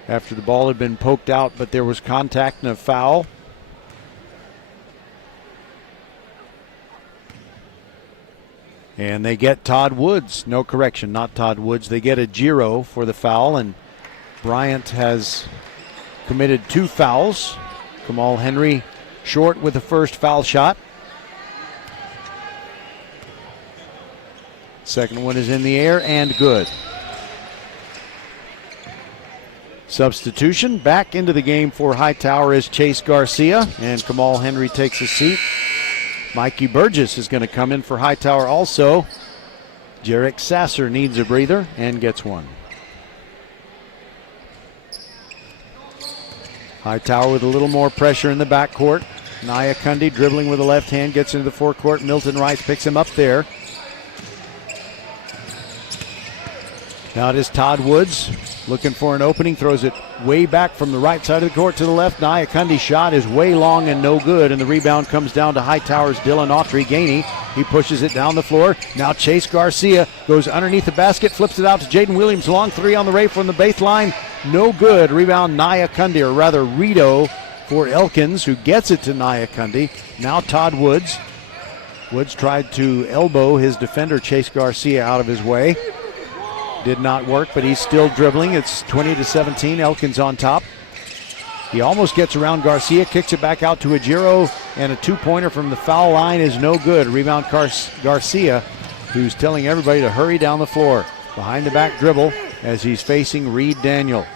after the ball had been poked out, but there was contact and a foul. And they get Todd Woods. No correction, not Todd Woods. They get a Giro for the foul, and Bryant has committed 2 fouls. Kamal Henry short with the first foul shot. Second one is in the air and good. Substitution back into the game for Hightower is Chase Garcia, and Kamal Henry takes a seat. Mikey Burgess is going to come in for Hightower also. Jarek Sasser needs a breather and gets one. Hightower with a little more pressure in the backcourt. Naya Kundi dribbling with the left hand, gets into the forecourt. Milton Rice picks him up there. Now it is Todd Woods looking for an opening, throws it way back from the right side of the court to the left. Naya Kundi's shot is way long and no good, and the rebound comes down to Hightower's Dylan Autry-Gainey. He pushes it down the floor. Now Chase Garcia goes underneath the basket, flips it out to Jaden Williams. Long three on the way from the baseline. No good. Rebound Naya Kundi, or rather Rito for Elkins, who gets it to Naya Kundi. Now Todd Woods. Woods tried to elbow his defender Chase Garcia out of his way. Did not work, but he's still dribbling. It's 20-17. Elkins on top. He almost gets around Garcia, kicks it back out to Ajiro, and a 2-pointer from the foul line is no good. Rebound Garcia, who's telling everybody to hurry down the floor. Behind the back dribble as he's facing Reed Daniel.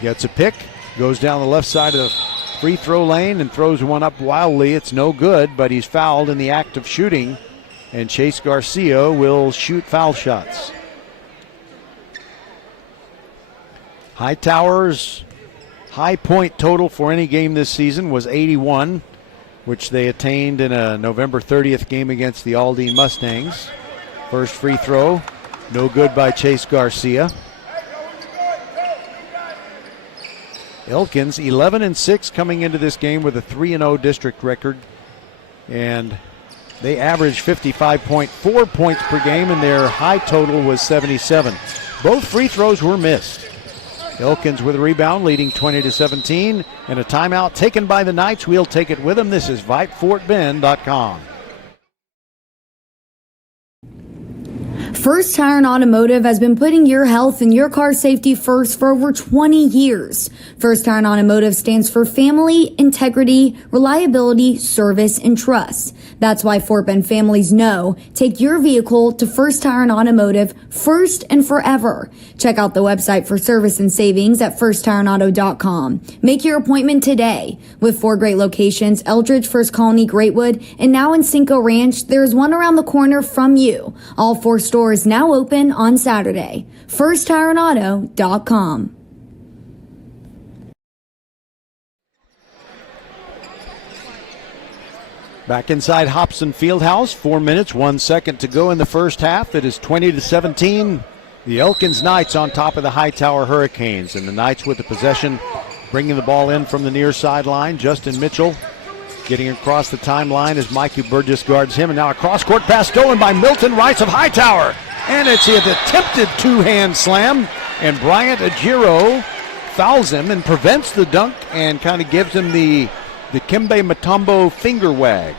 Gets a pick, goes down the left side of the free throw lane and throws one up wildly. It's no good, but he's fouled in the act of shooting. And Chase Garcia will shoot foul shots. Hightower's high point total for any game this season was 81. which they attained in a November 30th game against the Aldine Mustangs. First free throw, no good by Chase Garcia. Elkins 11-6 coming into this game with a 3-0 district record, and they averaged 55.4 points per game, and their high total was 77. Both free throws were missed. Elkins with a rebound, leading 20-17, and a timeout taken by the Knights. We'll take it with them. This is VypeFortBend.com. First Tire and Automotive has been putting your health and your car safety first for over 20 years. First Tire and Automotive stands for family, integrity, reliability, service, and trust. That's why Fort Bend families know take your vehicle to First Tire and Automotive first and forever. Check out the website for service and savings at firsttireandauto.com. Make your appointment today. With 4 great locations, Eldridge, First Colony, Greatwood, and now in Cinco Ranch, there's one around the corner from you. All 4 stores now open on Saturday. FirstTireandAuto.com. Back inside Hobson Fieldhouse, 4 minutes, 1 second to go in the first half. It is 20-17. The Elkins Knights on top of the Hightower Hurricanes, and the Knights with the possession, bringing the ball in from the near sideline. Justin Mitchell getting across the timeline as Mikey Burgess guards him, and now a cross-court pass stolen by Milton Rice of Hightower. And it's an attempted two-hand slam, and Bryant Ajiro fouls him and prevents the dunk and kind of gives him the Kembe Mutombo finger wag.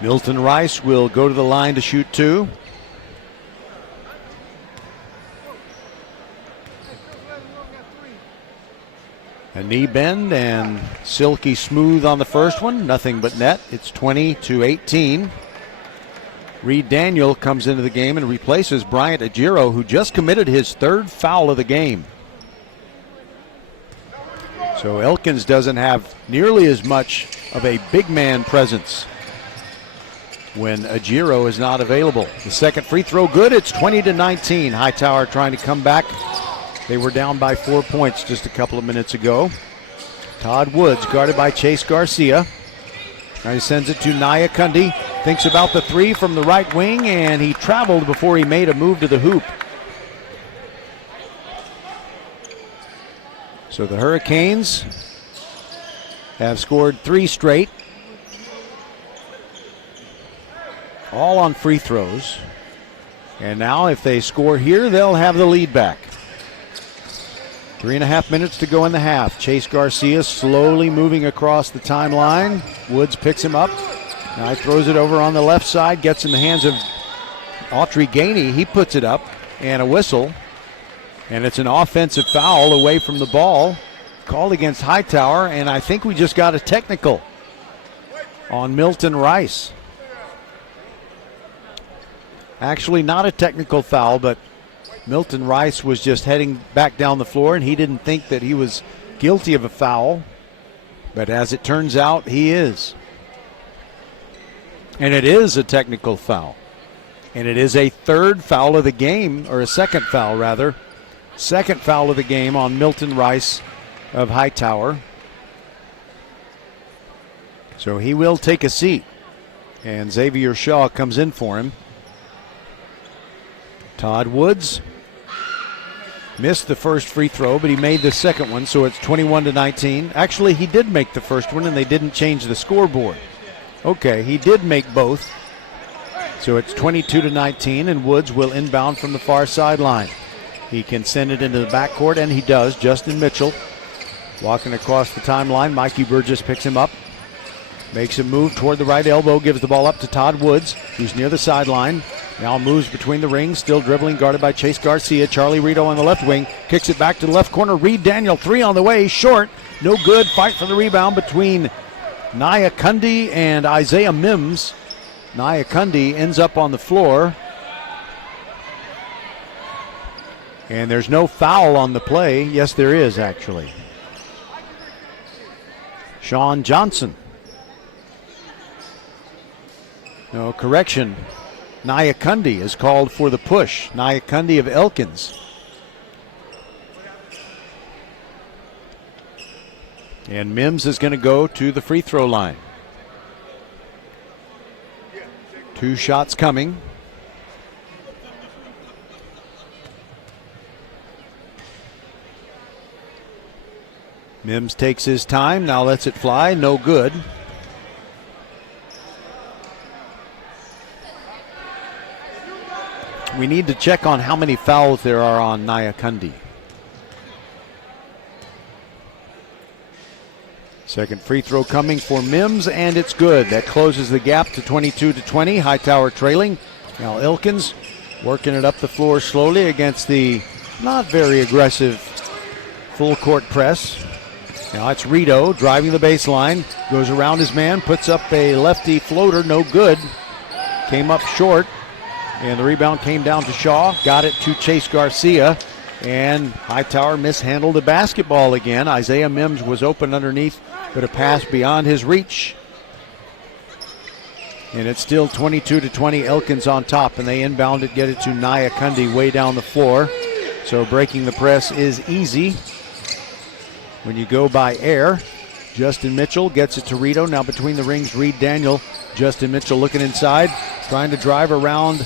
Milton Rice will go to the line to shoot 2. A knee bend and silky smooth on the first one. Nothing but net. It's 20-18. Reed Daniel comes into the game and replaces Bryant Ajiro, who just committed his 3rd foul of the game. So Elkins doesn't have nearly as much of a big man presence when Ajiro is not available. The second free throw good. It's 20-19. Hightower trying to come back. They were down by 4 points just a couple of minutes ago. Todd Woods guarded by Chase Garcia. Now he sends it to Nia Cundy. Thinks about the 3 from the right wing, and he traveled before he made a move to the hoop. So the Hurricanes have scored 3 straight, all on free throws. And now if they score here, they'll have the lead back. 3.5 minutes to go in the half. Chase Garcia slowly moving across the timeline. Woods picks him up. Now he throws it over on the left side, gets in the hands of Autry Gainey. He puts it up, and a whistle. And it's an offensive foul away from the ball called against Hightower, and I think we just got a technical on Milton Rice. Actually, not a technical foul, but Milton Rice was just heading back down the floor, and he didn't think that he was guilty of a foul. But as it turns out, he is. And it is a technical foul. And it is a 3rd foul of the game, or a 2nd foul, rather. 2nd foul of the game on Milton Rice of Hightower. So he will take a seat. And Xavier Shaw comes in for him. Todd Woods missed the first free throw, but he made the second one, so it's 21-19. Actually, he did make the first one, and they didn't change the scoreboard. Okay, he did make both. So it's 22-19, and Woods will inbound from the far sideline. He can send it into the backcourt, and he does. Justin Mitchell walking across the timeline. Mikey Burgess picks him up. Makes a move toward the right elbow, gives the ball up to Todd Woods, who's near the sideline. Now moves between the rings, still dribbling, guarded by Chase Garcia. Charlie Rito on the left wing, kicks it back to the left corner. Reed Daniel, 3 on the way, short, no good. Fight for the rebound between Nia Cundy and Isaiah Mims. Nia Cundy ends up on the floor. And there's no foul on the play. Yes, there is, actually. Sean Johnson. No, correction. Nia Cundy is called for the push. Nia Cundy of Elkins. And Mims is going to go to the free throw line. 2 shots coming. Mims takes his time, now lets it fly, no good. We need to check on how many fouls there are on Nyakundi. Second free throw coming for Mims, and it's good. That closes the gap to 22-20. Hightower trailing. Now Elkins working it up the floor slowly against the not very aggressive full court press. Now it's Rito driving the baseline, goes around his man, puts up a lefty floater, no good. Came up short, and the rebound came down to Shaw. Got it to Chase Garcia, and Hightower mishandled the basketball again. Isaiah Mims was open underneath, but a pass beyond his reach. And it's still 22-20, Elkins on top, and they inbound it, get it to Nyakundi way down the floor. So breaking the press is easy when you go by air. Justin Mitchell gets it to Rito. Now between the rings, Reed Daniel. Justin Mitchell looking inside, trying to drive around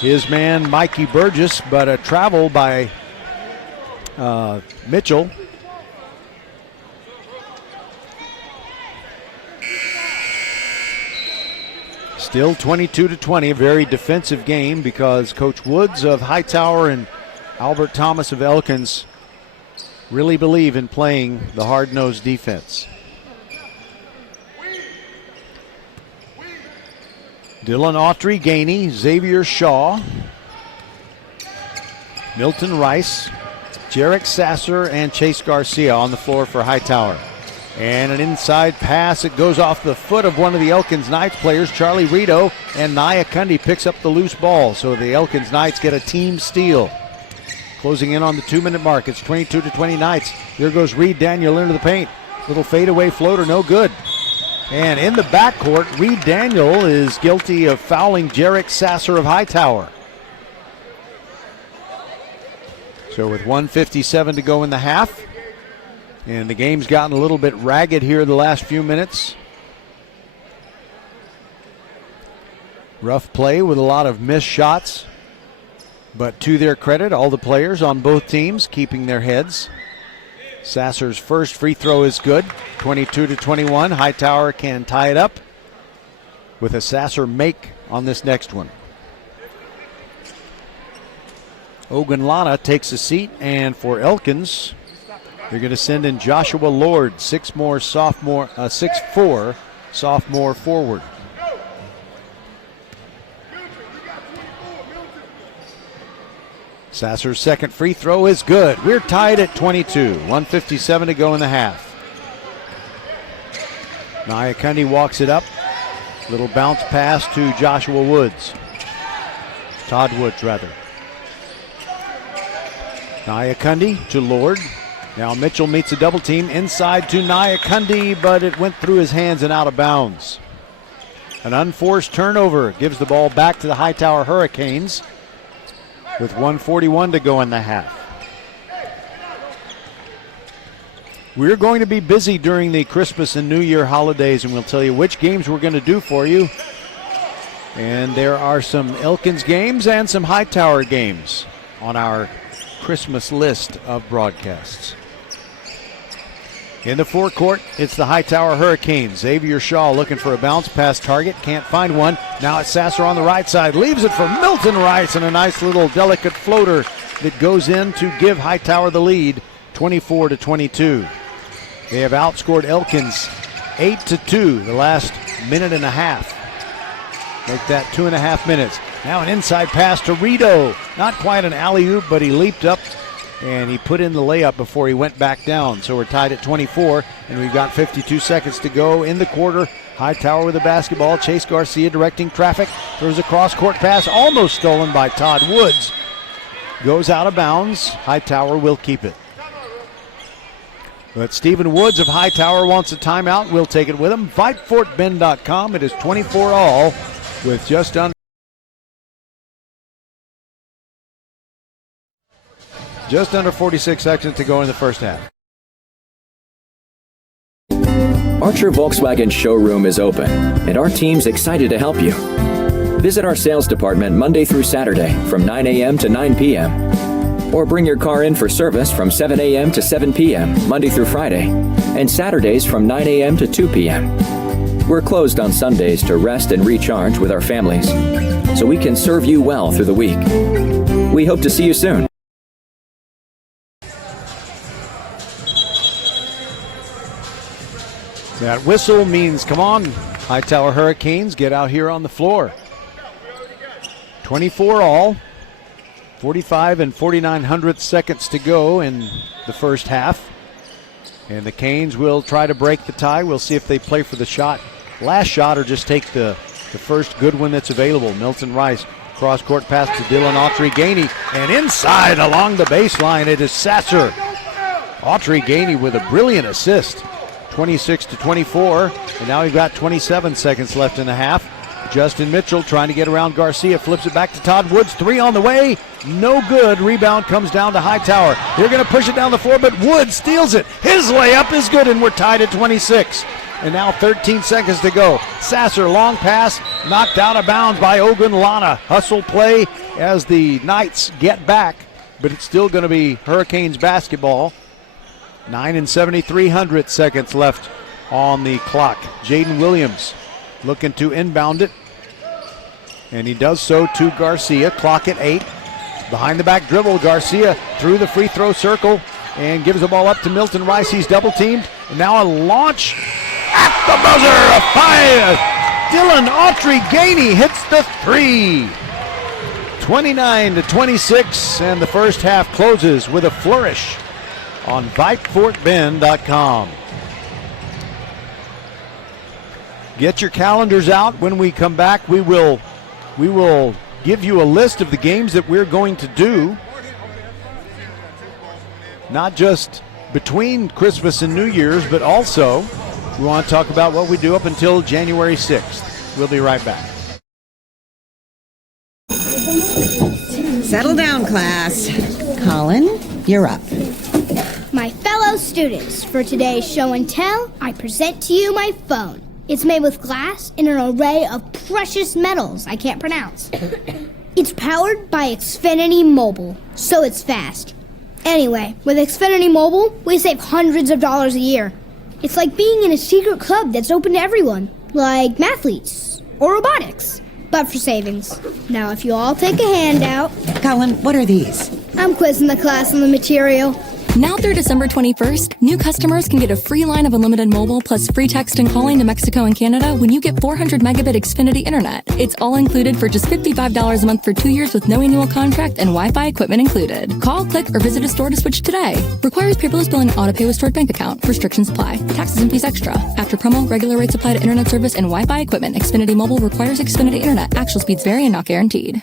his man Mikey Burgess, but a travel by Mitchell. Still 22-20, a very defensive game because Coach Woods of Hightower and Albert Thomas of Elkins really believe in playing the hard-nosed defense. Dylan Autry, Gainey, Xavier Shaw, Milton Rice, Jarek Sasser, and Chase Garcia on the floor for Hightower. And an inside pass. It goes off the foot of one of the Elkins Knights players, Charlie Rito, and Nyakundi picks up the loose ball. So the Elkins Knights get a team steal. Closing in on the 2-minute mark. It's 22-20 Knights. Here goes Reed Daniel into the paint. Little fadeaway floater, no good. And in the backcourt, Reed Daniel is guilty of fouling Jarek Sasser of Hightower. So with 1:57 to go in the half, and the game's gotten a little bit ragged here the last few minutes. Rough play with a lot of missed shots. But to their credit, all the players on both teams keeping their heads. Sasser's first free throw is good. 22-21. Hightower can tie it up with a Sasser make on this next one. Ogunlana takes a seat, and for Elkins, they're going to send in Joshua Lord, 6'4" sophomore forward. Sasser's second free throw is good. We're tied at 22. 1:57 to go in the half. Nyakundi walks it up. Little bounce pass to Joshua Woods. Todd Woods, rather. Nyakundi to Lord. Now Mitchell meets a double team inside to Nyakundi, but it went through his hands and out of bounds. An unforced turnover gives the ball back to the Hightower Hurricanes with 1:41 to go in the half. We're going to be busy during the Christmas and New Year holidays, and we'll tell you which games we're going to do for you. And there are some Elkins games and some Hightower games on our Christmas list of broadcasts. In the forecourt, it's the Hightower Hurricanes. Xavier Shaw looking for a bounce pass target. Can't find one. Now it's Sasser on the right side. Leaves it for Milton Rice, and a nice little delicate floater that goes in to give Hightower the lead, 24-22. They have outscored Elkins 8-2 the last minute and a half. Make that 2.5 minutes. Now an inside pass to Rito. Not quite an alley-oop, but he leaped up and he put in the layup before he went back down. So we're tied at 24, and we've got 52 seconds to go in the quarter. Hightower with the basketball. Chase Garcia directing traffic. Throws a cross-court pass, almost stolen by Todd Woods. Goes out of bounds. Hightower will keep it. But Stephen Woods of Hightower wants a timeout. We'll take it with him. VypeFortBend.com. It is 24-all with just under 46 seconds to go in the first half. Archer Volkswagen showroom is open, and our team's excited to help you. Visit our sales department Monday through Saturday from 9 a.m. to 9 p.m. Or bring your car in for service from 7 a.m. to 7 p.m. Monday through Friday, and Saturdays from 9 a.m. to 2 p.m. We're closed on Sundays to rest and recharge with our families, so we can serve you well through the week. We hope to see you soon. That whistle means, come on, Hightower Hurricanes, get out here on the floor. 24 all, 45 and 49 seconds to go in the first half. And the Canes will try to break the tie. We'll see if they play for the last shot or just take the first good one that's available. Milton Rice, cross-court pass to Dylan Autry-Gainey, and inside along the baseline, it is Sasser. Autry-Gainey with a brilliant assist. 26-24, and now we've got 27 seconds left in the half. Justin Mitchell trying to get around Garcia, flips it back to Todd Woods, 3 on the way, no good. Rebound comes down to Hightower. They're going to push it down the floor, but Woods steals it. His layup is good, and we're tied at 26. And now 13 seconds to go. Sasser, long pass, knocked out of bounds by Ogunlana. Hustle play as the Knights get back, but it's still going to be Hurricanes basketball. 9 and 73 seconds left on the clock. Jaden Williams looking to inbound it, and he does so to Garcia. Clock at 8. Behind the back dribble, Garcia through the free throw circle and gives the ball up to Milton Rice. He's double teamed, and now a launch at the buzzer. A 5. Dylan Autry-Gainey hits the 3. 29-26, and the first half closes with a flourish on VypeFortBend.com. Get your calendars out. When we come back, we will give you a list of the games that we're going to do, not just between Christmas and New Year's, but also we want to talk about what we do up until January 6th. We'll be right back. Settle down, class. Colin, you're up. My fellow students, for today's show and tell, I present to you my phone. It's made with glass and an array of precious metals I can't pronounce. It's powered by Xfinity Mobile, so it's fast. Anyway, with Xfinity Mobile, we save hundreds of dollars a year. It's like being in a secret club that's open to everyone, like mathletes or robotics, but for savings. Now, if you all take a handout... Colin, what are these? I'm quizzing the class on the material. Now through December 21st, new customers can get a free line of unlimited mobile plus free text and calling to Mexico and Canada when you get 400 megabit Xfinity internet. It's all included for just $55 a month for 2 years with no annual contract and Wi-Fi equipment included. Call, click, or visit a store to switch today. Requires paperless billing and auto pay with stored bank account. Restrictions apply. Taxes and fees extra. After promo, regular rates apply to internet service and Wi-Fi equipment. Xfinity Mobile requires Xfinity internet. Actual speeds vary and not guaranteed.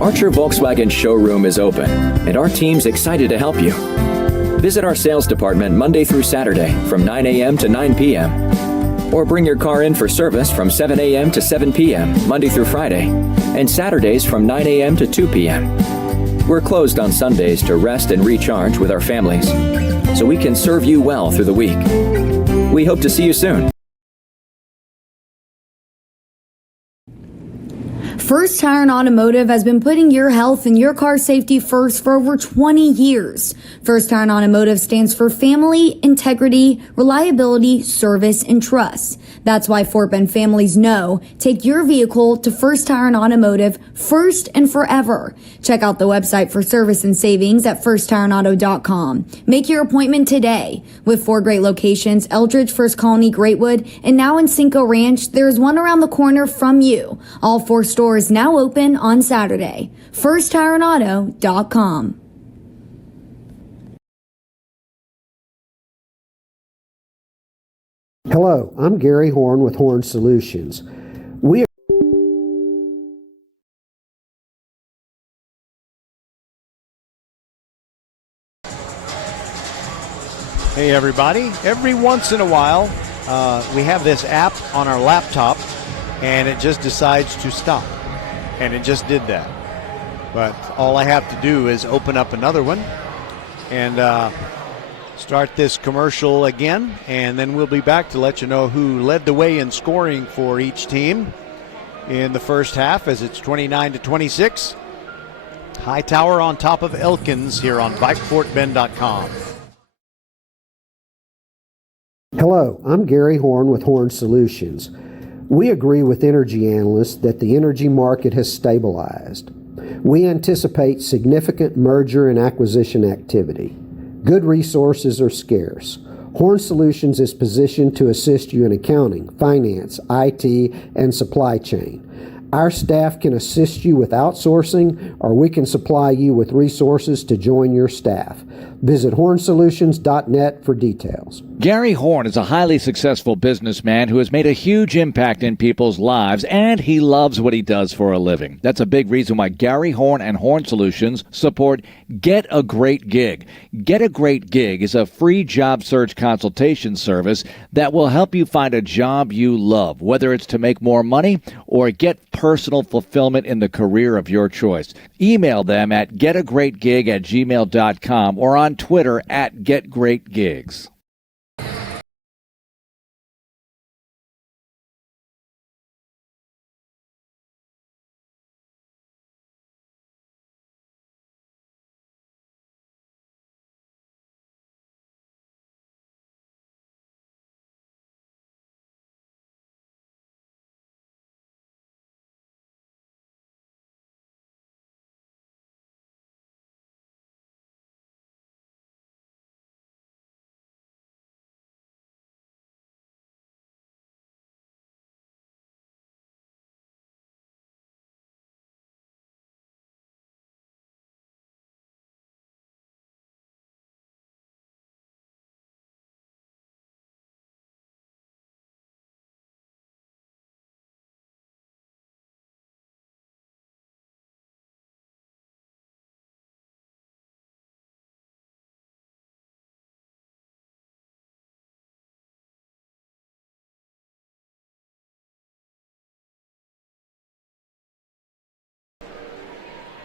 Archer Volkswagen showroom is open, and our team's excited to help you. Visit our sales department Monday through Saturday from 9 a.m. to 9 p.m. Or bring your car in for service from 7 a.m. to 7 p.m. Monday through Friday, and Saturdays from 9 a.m. to 2 p.m. We're closed on Sundays to rest and recharge with our families, so we can serve you well through the week. We hope to see you soon. First Tire and Automotive has been putting your health and your car safety first for over 20 years. First Tire and Automotive stands for family, integrity, reliability, service, and trust. That's why Fort Bend families know take your vehicle to First Tire and Automotive first and forever. Check out the website for service and savings at firsttireandauto.com. Make your appointment today. With 4 great locations, Eldridge, First Colony, Greatwood, and now in Cinco Ranch, there is one around the corner from you. All 4 stores now open on Saturday. firsttireandauto.com. Hello, I'm Gary Horn with Horn Solutions. Hey everybody, every once in a while we have this app on our laptop and it just decides to stop, and it just did that. But all I have to do is open up another one and start this commercial again, and then we'll be back to let you know who led the way in scoring for each team in the first half, as it's 29-26. Hightower on top of Elkins here on VypeFortBend.com. Hello, I'm Gary Horn with Horn Solutions. We agree with energy analysts that the energy market has stabilized. We anticipate significant merger and acquisition activity. Good resources are scarce. Horn Solutions is positioned to assist you in accounting, finance, IT, and supply chain. Our staff can assist you with outsourcing, or we can supply you with resources to join your staff. Visit hornsolutions.net for details. Gary Horn is a highly successful businessman who has made a huge impact in people's lives, and he loves what he does for a living. That's a big reason why Gary Horn and Horn Solutions support Get a Great Gig. Get a Great Gig is a free job search consultation service that will help you find a job you love, whether it's to make more money or get personal fulfillment in the career of your choice. Email them at getagreatgig@gmail.com or on Twitter at getgreatgigs.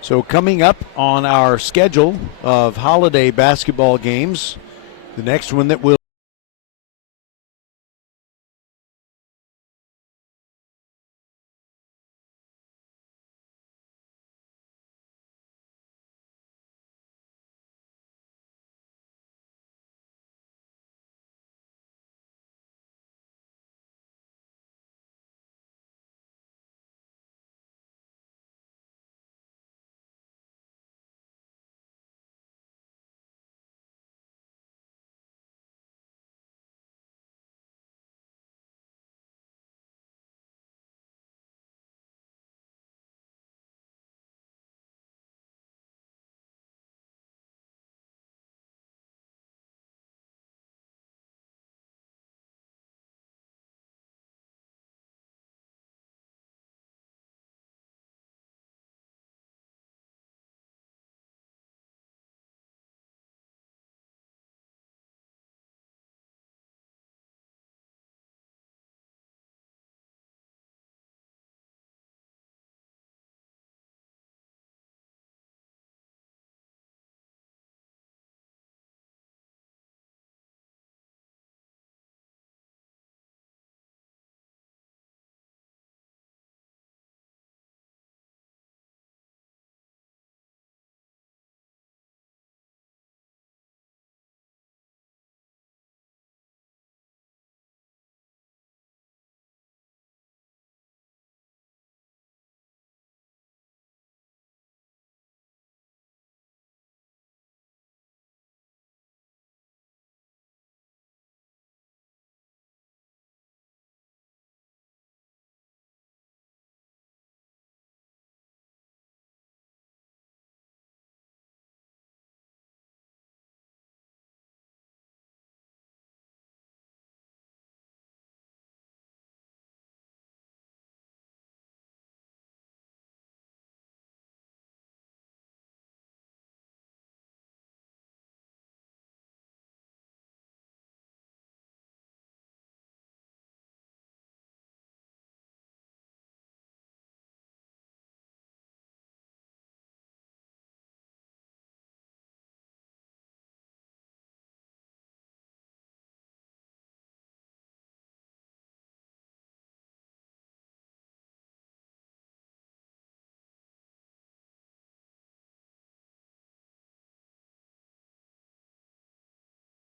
So coming up on our schedule of holiday basketball games, the next one that we'll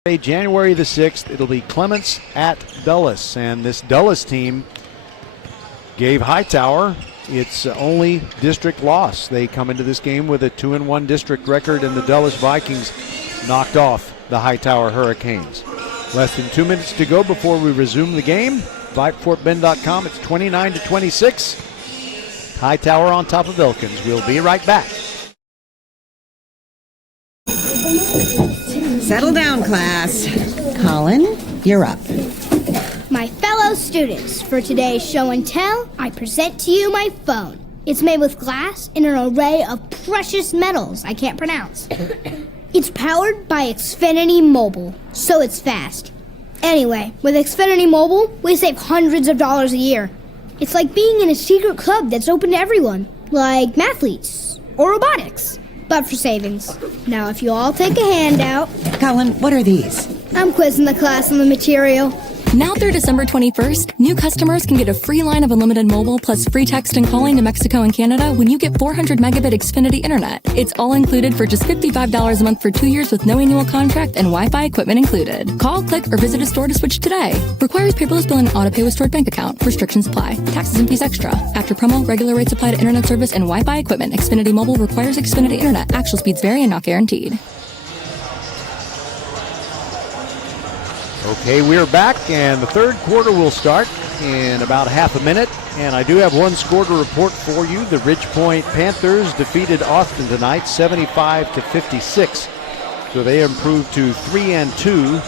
January the 6th, it'll be Clements at Dulles. And this Dulles team gave Hightower its only district loss. They come into this game with a 2-1 district record, and the Dulles Vikings knocked off the Hightower Hurricanes. Less than 2 minutes to go before we resume the game. VypeFortBend.com. It's 29-26. Hightower on top of Elkins. We'll be right back. Settle down, class. Colin, you're up. My fellow students, for today's show and tell, I present to you my phone. It's made with glass and an array of precious metals I can't pronounce. It's powered by Xfinity Mobile, so it's fast. Anyway, with Xfinity Mobile, we save hundreds of dollars a year. It's like being in a secret club that's open to everyone, like mathletes or robotics, but for savings. Now, if you all take a handout... Colin, what are these? I'm quizzing the class on the material. Now through December 21st, new customers can get a free line of unlimited mobile plus free text and calling to Mexico and Canada when you get 400 megabit Xfinity internet. It's all included for just $55 a month for 2 years with no annual contract and Wi-Fi equipment included. Call, click, or visit a store to switch today. Requires paperless bill and auto pay with stored bank account. Restrictions apply. Taxes and fees extra. After promo, regular rates apply to internet service and Wi-Fi equipment. Xfinity Mobile requires Xfinity internet. Actual speeds vary and not guaranteed. Okay, we're back, and the third quarter will start in about half a minute. And I do have one score to report for you. The Ridge Point Panthers defeated Austin tonight, 75-56. So they improved to 3-2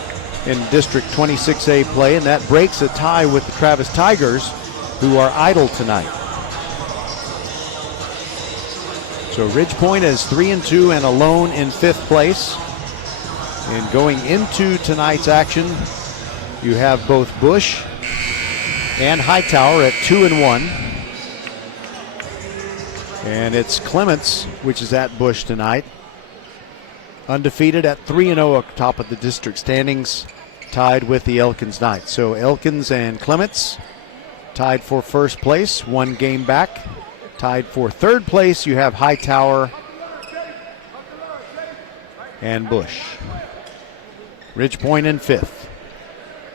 in District 26A play, and that breaks a tie with the Travis Tigers, who are idle tonight. So Ridge Point is 3-2 and alone in fifth place. And going into tonight's action, you have both Bush and Hightower at 2-1. And it's Clements, which is at Bush tonight, undefeated at 3-0 at top of the district standings, tied with the Elkins Knights. So Elkins and Clements tied for first place, one game back. Tied for third place, you have Hightower and Bush. Ridge Point in fifth.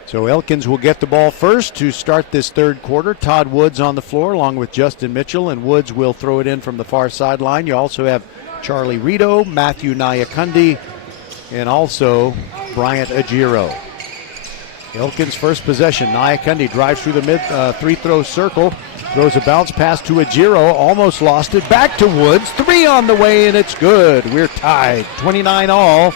So Elkins will get the ball first to start this third quarter. Todd Woods on the floor along with Justin Mitchell, and Woods will throw it in from the far sideline. You also have Charlie Rito, Matthew Nyakundi, and also Bryant Ajiro. Elkins' first possession. Nyakundi drives through the mid three-throw circle, throws a bounce pass to Ajiro, almost lost it. Back to Woods, three on the way, and it's good. We're tied, 29 all.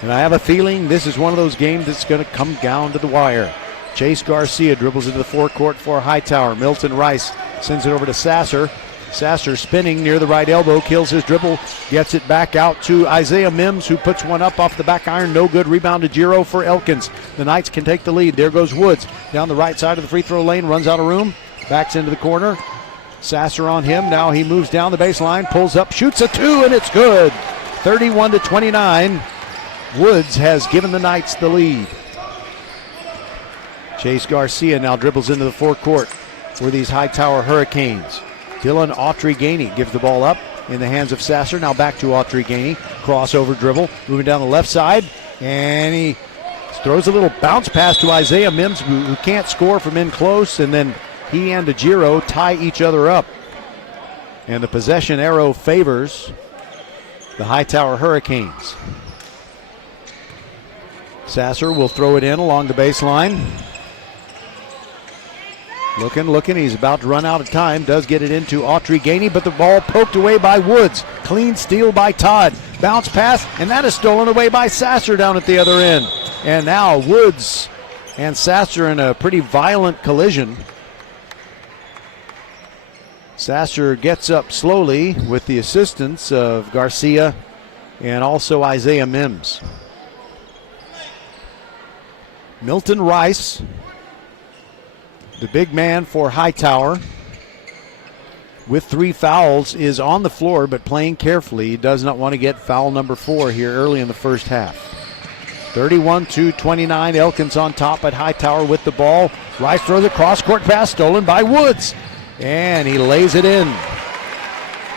And I have a feeling this is one of those games that's going to come down to the wire. Chase Garcia dribbles into the forecourt for Hightower. Milton Rice sends it over to Sasser. Sasser spinning near the right elbow, kills his dribble, gets it back out to Isaiah Mims, who puts one up off the back iron. No good. Rebound to Giro for Elkins. The Knights can take the lead. There goes Woods down the right side of the free throw lane, runs out of room, backs into the corner. Sasser on him. Now he moves down the baseline, pulls up, shoots a two, and it's good. 31-29. Woods has given the Knights the lead. Chase Garcia now dribbles into the forecourt for these Hightower Hurricanes. Dylan Autry-Gainey gives the ball up in the hands of Sasser. Now back to Autry-Gainey. Crossover dribble, moving down the left side. And he throws a little bounce pass to Isaiah Mims, who can't score from in close. And then he and Ajiro tie each other up. And the possession arrow favors the Hightower Hurricanes. Sasser will throw it in along the baseline. Looking, he's about to run out of time. Does get it into Autry-Gainey, but the ball poked away by Woods. Clean steal by Todd. Bounce pass, and that is stolen away by Sasser down at the other end. And now Woods and Sasser in a pretty violent collision. Sasser gets up slowly with the assistance of Garcia and also Isaiah Mims. Milton Rice, the big man for Hightower, with 3 fouls, is on the floor but playing carefully. He does not want to get foul number 4 here early in the first half. 31-29, Elkins on top at Hightower with the ball. Rice throws a cross-court pass stolen by Woods, and he lays it in.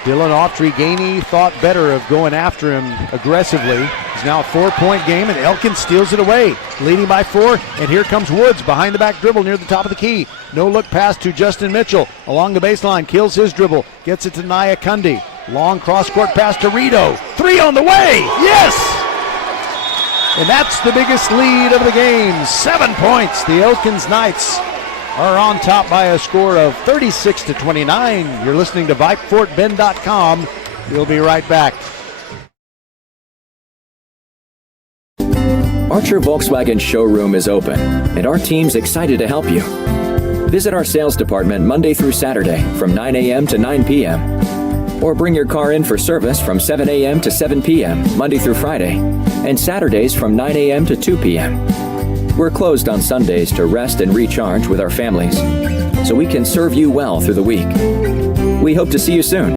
Dylan Autry-Gainey thought better of going after him aggressively. It's now a 4-point game, and Elkins steals it away, leading by 4. And here comes Woods, behind the back dribble near the top of the key. No look pass to Justin Mitchell along the baseline, kills his dribble, gets it to Naya Kundi. Long cross-court pass to Rito. 3 on the way. Yes! And that's the biggest lead of the game. 7 points. The Elkins Knights are on top by a score of 36-29. You're listening to VypeFortBend.com. We'll be right back. Archer Volkswagen showroom is open, and our team's excited to help you. Visit our sales department Monday through Saturday from 9 a.m. to 9 p.m. Or bring your car in for service from 7 a.m. to 7 p.m. Monday through Friday, and Saturdays from 9 a.m. to 2 p.m. We're closed on Sundays to rest and recharge with our families, so we can serve you well through the week. We hope to see you soon.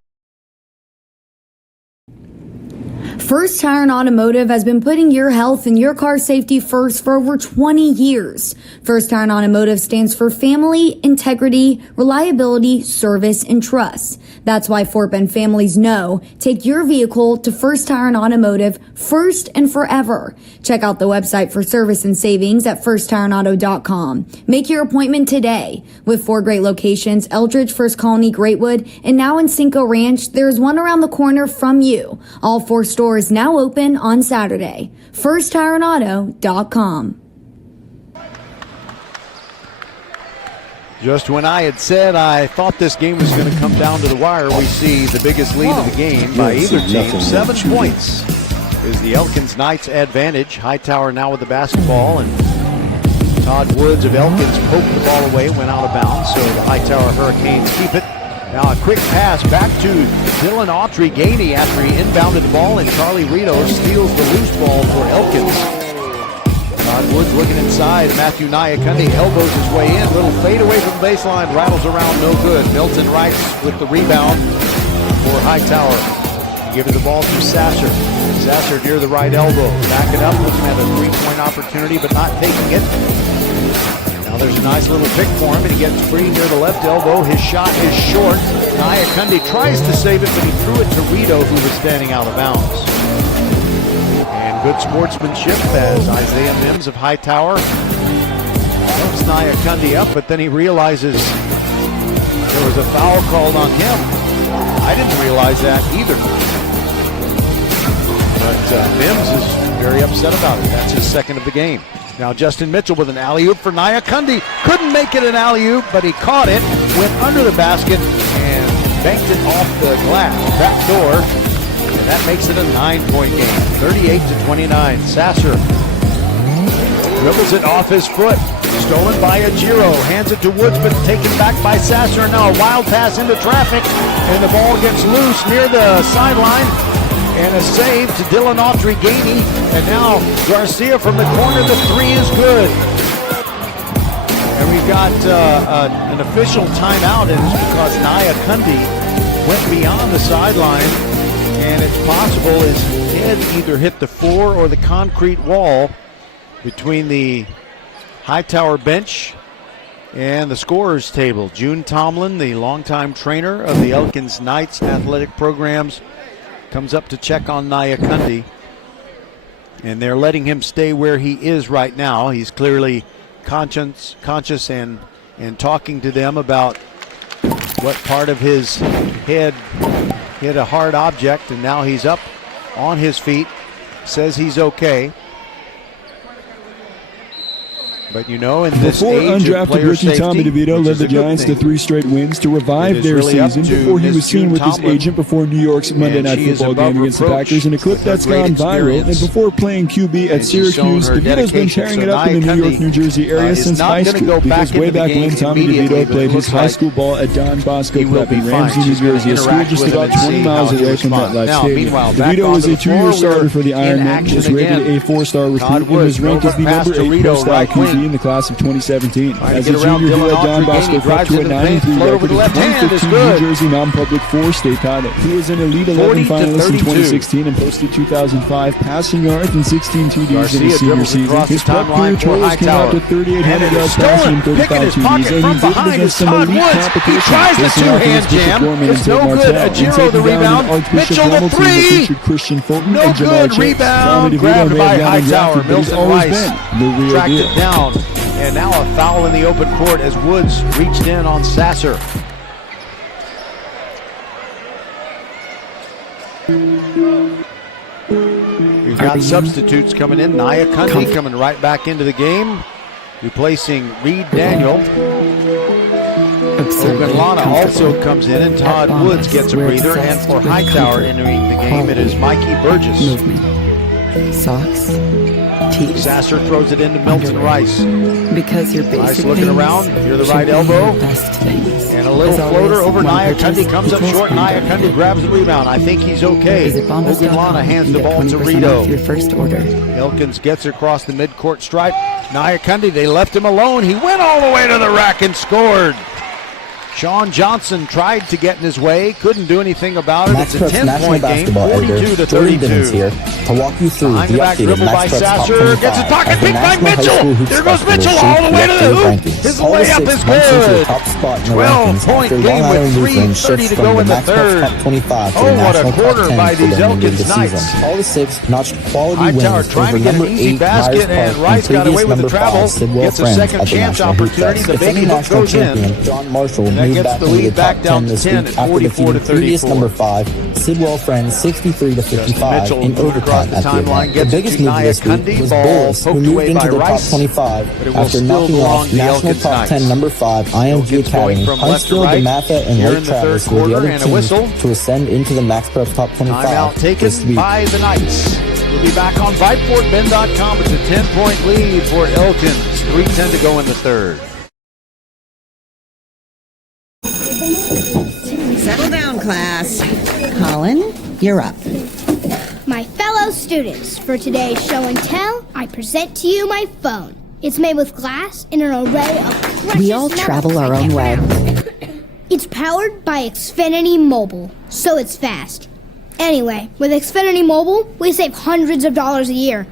First Tire and Automotive has been putting your health and your car safety first for over 20 years. First Tire and Automotive stands for family, integrity, reliability, service, and trust. That's why Fort Bend families know take your vehicle to First Tire and Automotive first and forever. Check out the website for service and savings at firsttireandauto.com. Make your appointment today. With 4 great locations, Eldridge, First Colony, Greatwood, and now in Cinco Ranch, there's one around the corner from you. All 4 stores now open on Saturday. FirstTireandAuto.com. Just when I had said I thought this game was going to come down to the wire, we see the biggest lead of the game by either team. 7 points is the Elkins Knights' advantage. Hightower now with the basketball, and Todd Woods of Elkins poked the ball away, went out of bounds, so the Hightower Hurricanes keep it. Now a quick pass back to Dylan Autry-Gainey after he inbounded the ball, and Charlie Rito steals the loose ball for Elkins. Todd Woods looking inside. Matthew Nyakundi elbows his way in. Little fade away from the baseline. Rattles around, no good. Milton Wright with the rebound for Hightower. Giving the ball to Sasser. Sasser near the right elbow. Back it up, looking at a 3-point opportunity, but not taking it. Now there's a nice little pick for him, and he gets free near the left elbow. His shot is short. Nyakundi tries to save it, but he threw it to Rito, who was standing out of bounds. And good sportsmanship as Isaiah Mims of Hightower helps Nyakundi up, but then he realizes there was a foul called on him. I didn't realize that either. But Mims is very upset about it. That's his second of the game. Now Justin Mitchell with an alley-oop for Nyakundi. Couldn't make it an alley-oop, but he caught it, went under the basket, and banked it off the glass, back door. And that makes it a 9-point game, 38-29. Sasser dribbles it off his foot. Stolen by Ajiro, hands it to Woods, but taken back by Sasser. And now a wild pass into traffic, and the ball gets loose near the sideline. And a save to Dylan Autry-Gainey. And now Garcia from the corner. The 3 is good. And we've got an official timeout, and it's because Nyakundi went beyond the sideline. And it's possible his head either hit the floor or the concrete wall between the Hightower bench and the scorer's table. June Tomlin, the longtime trainer of the Elkins Knights athletic programs, comes up to check on Nyakundi, and they're letting him stay where he is right now. He's clearly conscious and talking to them about what part of his head hit a hard object, and now he's up on his feet, says he's okay. But you know, in this before age undrafted of player rookie safety, Tommy DeVito led the Giants to 3 straight wins to revive their really season before he was seen with his agent before New York's Monday Night Football game against the Packers in a clip that's gone viral. And before playing QB at Syracuse, DeVito's been tearing it up in the New York, New Jersey area since high school, because way back when Tommy DeVito played his high school ball at Don Bosco Prep in Ramsey, New Jersey, a school just about 20 miles away from MetLife Stadium. DeVito was a 2-year starter for the Ironmen, was rated a 4-star recruit, and was ranked as the number 8 pro-style QB in the class of 2017. As a get around junior, he Dylan led Don Autry. Bosco Gainey drives to a into the 9-3 paint, float record over the in left hand is 2015 good. New Jersey non-public 4 state title. He was an Elite 11 finalist in 2016 and posted 2,005 passing yards and 16 TDs in his senior season. His prep career totals came out to 3,800 yards passing and 35 TDs, and he did it against some elite competition. He tries the two-hand jam. It's no good. Ajiro the rebound. Mitchell the three. No good. Rebound grabbed by Hightower. Milton Rice tracked it down. And now a foul in the open court as Woods reached in on Sasser. We've got substitutes coming in. Nia Cundy coming right back into the game, replacing Reed Daniel. Ogunlana also comes in, and Todd Woods gets a breather. And for Hightower entering the game, it is Mikey Burgess. Socks. Tees. Sasser throws it into Milton Rice. Because your basic Rice looking around, near the right elbow. And a little floater over Nia Cundy, comes up short. Nia Cundy grabs the rebound. I think he's okay. Ogunlana hands the ball to Rito. Your first order. Elkins gets across the midcourt stripe. Nia Cundy, they left him alone. He went all the way to the rack and scored. Sean Johnson tried to get in his way, couldn't do anything about it. It's a 10-point game, 42-32. Here to walk you through behind the back dribble by Sasser, gets his pocket picked by Mitchell. There goes Mitchell all the way to the hoop. His layup is good. 12-point game with 3:30 to go in the third. Oh, what a quarter by these Elkins Knights. All the six notched quality Hightower wins trying over to get number an easy 8 basket, and Rice got away with the travel. Gets a second chance opportunity. The baby hook goes in. John Marshall That gets the lead back down to 10 at 44-34. Number 5, Sidwell Friends 63-55 in overtime at the event. The biggest move this week was Bullis, who moved into the top 25 after knocking off national top 10 number 5 IMG Academy. Huntsville, DeMatha, and Lake Travis were the other teams to ascend into the Max Prep top 25 Timeout taken by the Knights. We'll be back on VypeFortBend.com. It's a 10-point lead for Elkins. 3:10 to go in the third. Settle down, class. Colin, you're up. My fellow students, for today's show and tell, I present to you my phone. It's made with glass in an array of precious We all travel our own way. It's powered by Xfinity Mobile, so it's fast. Anyway, with Xfinity Mobile, we save hundreds of dollars a year.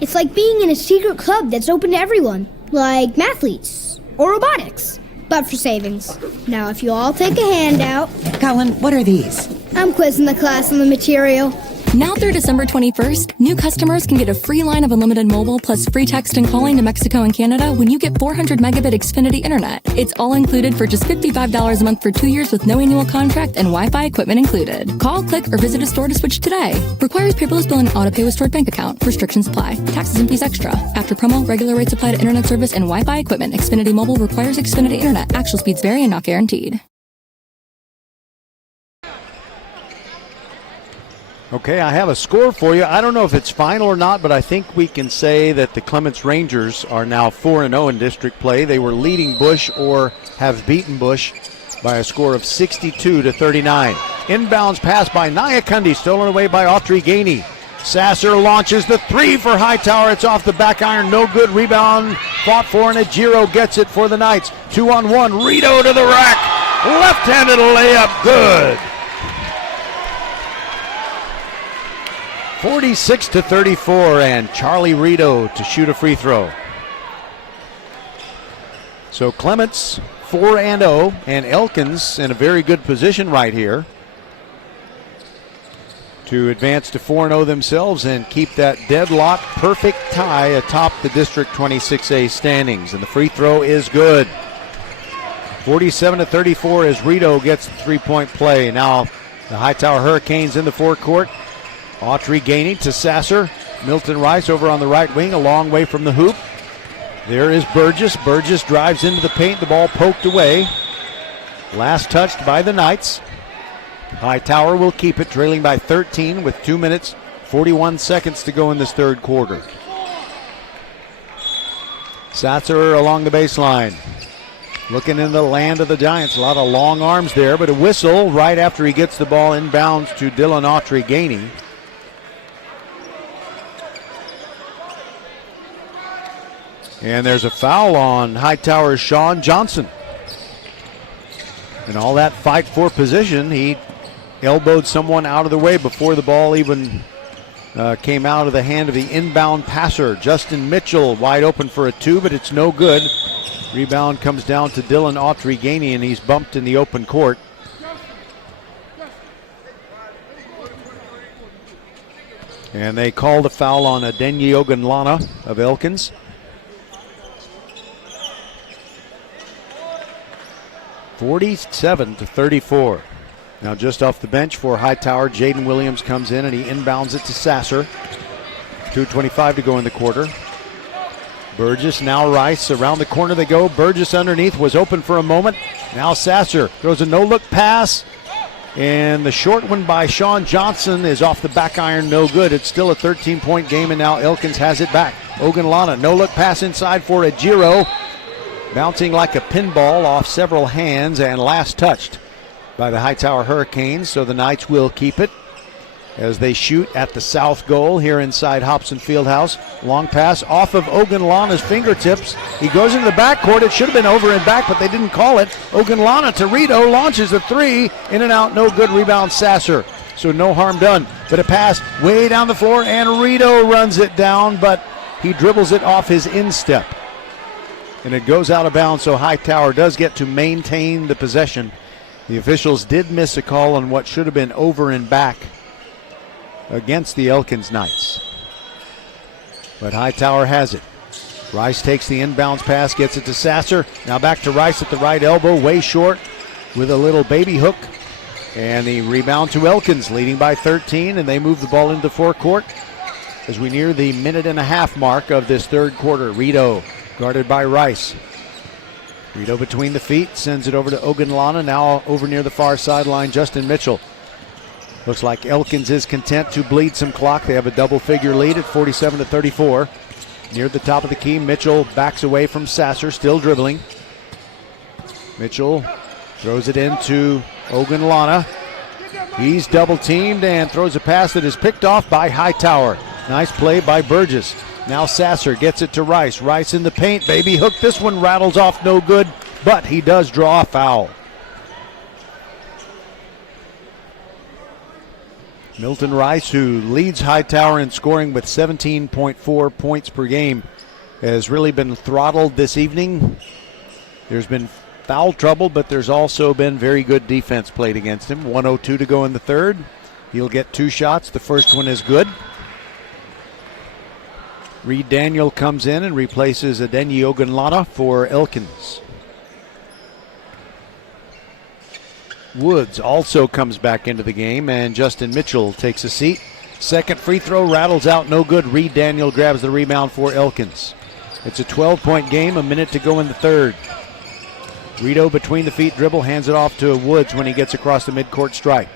It's like being in a secret club that's open to everyone, like mathletes or robotics, but for savings. Now, if you all take a handout... Colin, what are these? I'm quizzing the class on the material. Now through December 21st, new customers can get a free line of unlimited mobile plus free text and calling to Mexico and Canada when you get 400 megabit Xfinity internet. It's all included for just $55 a month for 2 years with no annual contract and Wi-Fi equipment included. Call, click, or visit a store to switch today. Requires paperless bill and auto-pay with stored bank account. Restrictions apply. Taxes and fees extra. After promo, regular rates apply to internet service and Wi-Fi equipment. Xfinity Mobile requires Xfinity internet. Actual speeds vary and not guaranteed. Okay, I have a score for you. I don't know if it's final or not, but I think we can say that the Clements Rangers are now 4-0 in district play. They were leading Bush or have beaten Bush by a score of 62-39. Inbounds pass by Nia Cundy, stolen away by Autry Gainey. Sasser launches the three for Hightower. It's off the back iron. No good. Rebound fought for, and Ajiro gets it for the Knights. 2-on-1. Rito to the rack. Left-handed layup. Good. 46-34, and Charlie Rito to shoot a free throw. So Clements 4-0, and Elkins in a very good position right here to advance to 4-0 themselves and keep that deadlock perfect tie atop the District 26A standings. And the free throw is good. 47-34 as Rito gets the three-point play. Now the Hightower Hurricanes in the forecourt. Autry Gainey to Sasser. Milton Rice over on the right wing, a long way from the hoop. There is Burgess. Burgess drives into the paint. The ball poked away. Last touched by the Knights. Hightower will keep it, trailing by 13 with 2 minutes, 41 seconds to go in this third quarter. Sasser along the baseline. Looking in the land of the Giants. A lot of long arms there, but a whistle right after he gets the ball inbounds to Dylan Autry Gainey. And there's a foul on Hightower's Sean Johnson. And all that fight for position, he elbowed someone out of the way before the ball even came out of the hand of the inbound passer. Justin Mitchell wide open for a 2, but it's no good. Rebound comes down to Dylan Autry-Gainey, and he's bumped in the open court. And they called a foul on Adenyi Ogunlana of Elkins. 47-34. Now just off the bench for Hightower, Jaden Williams comes in and he inbounds it to Sasser. 2:25 to go in the quarter. Burgess, now Rice. Around the corner they go. Burgess underneath, was open for a moment. Now Sasser throws a no-look pass. And the short one by Sean Johnson is off the back iron, no good. It's still a 13-point game, and now Elkins has it back. Ogunlana, no-look pass inside for Ejiro. Bouncing like a pinball off several hands and last touched by the Hightower Hurricanes, so the Knights will keep it as they shoot at the south goal here inside Hobson Fieldhouse. Long pass off of Ogunlana's fingertips. He goes into the backcourt. It should have been over and back, but they didn't call it. Ogunlana to Rito, launches a 3, in and out, no good. Rebound Sasser, so no harm done. But a pass way down the floor, and Rito runs it down, but he dribbles it off his instep. And it goes out of bounds, so Hightower does get to maintain the possession. The officials did miss a call on what should have been over and back against the Elkins Knights. But Hightower has it. Rice takes the inbounds pass, gets it to Sasser. Now back to Rice at the right elbow, way short with a little baby hook. And the rebound to Elkins, leading by 13, and they move the ball into forecourt as we near the minute-and-a-half mark of this third quarter. Rito guarded by Rice. Rito between the feet, sends it over to Ogunlana. Now over near the far sideline, Justin Mitchell. Looks like Elkins is content to bleed some clock. They have a double-figure lead at 47-34. Near the top of the key, Mitchell backs away from Sasser, still dribbling. Mitchell throws it into Ogunlana. He's double-teamed and throws a pass that is picked off by Hightower. Nice play by Burgess. Now Sasser gets it to Rice. Rice in the paint, baby hook. This one rattles off, no good, but he does draw a foul. Milton Rice, who leads Hightower in scoring with 17.4 points per game, has really been throttled this evening. There's been foul trouble, but there's also been very good defense played against him. 1:02 to go in the third. He'll get 2 shots. The first one is good. Reed Daniel comes in and replaces Adenyi Ogunlana for Elkins. Woods also comes back into the game, and Justin Mitchell takes a seat. Second free throw rattles out, no good. Reed Daniel grabs the rebound for Elkins. It's a 12-point game, a minute to go in the third. Rito between the feet dribble, hands it off to Woods when he gets across the midcourt stripe.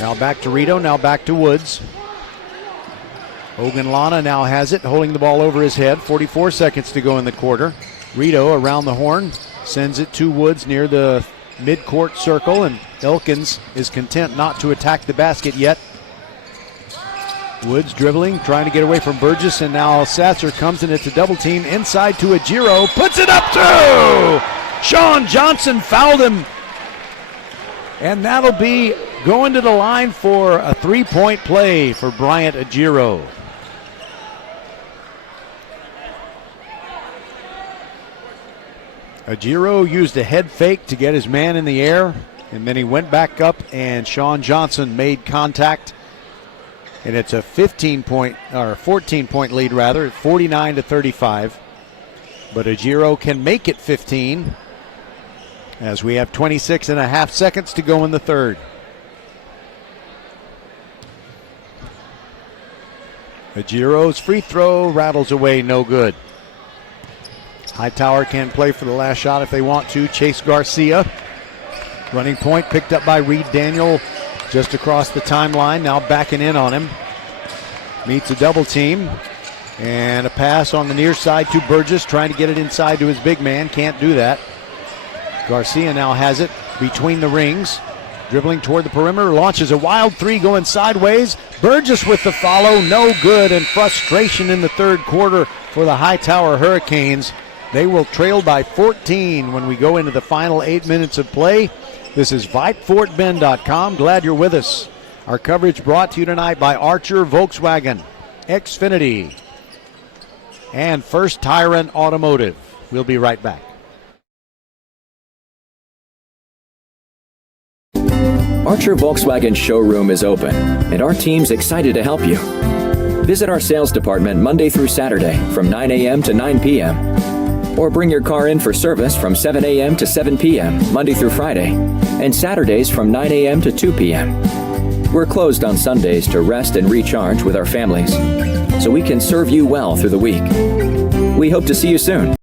Now back to Rito, now back to Woods. Ogunlana now has it, holding the ball over his head. 44 seconds to go in the quarter. Rito around the horn, sends it to Woods near the midcourt circle, and Elkins is content not to attack the basket yet. Woods dribbling, trying to get away from Burgess, and now Sasser comes in. It's a double team inside to Ejiro, puts it up too! Sean Johnson fouled him, and that'll be going to the line for a 3-point play for Bryant Ejiro. Ejiro used a head fake to get his man in the air, and then he went back up, and Sean Johnson made contact. And it's a 14-point lead rather, 49-35. But Ejiro can make it 15 as we have 26 and a half seconds to go in the third. Ejiro's free throw rattles away, no good. Hightower can play for the last shot if they want to. Chase Garcia, running point, picked up by Reed Daniel just across the timeline. Now backing in on him. Meets a double team. And a pass on the near side to Burgess, trying to get it inside to his big man. Can't do that. Garcia now has it between the rings. Dribbling toward the perimeter, launches a wild three going sideways. Burgess with the follow, no good, and frustration in the third quarter for the Hightower Hurricanes. They will trail by 14 when we go into the final 8 minutes of play. This is VypeFortBend.com. Glad you're with us. Our coverage brought to you tonight by Archer Volkswagen, Xfinity, and First Tyrant Automotive. We'll be right back. Archer Volkswagen showroom is open, and our team's excited to help you. Visit our sales department Monday through Saturday from 9 a.m. to 9 p.m. Or bring your car in for service from 7 a.m. to 7 p.m. Monday through Friday, and Saturdays from 9 a.m. to 2 p.m. We're closed on Sundays to rest and recharge with our families, so we can serve you well through the week. We hope to see you soon.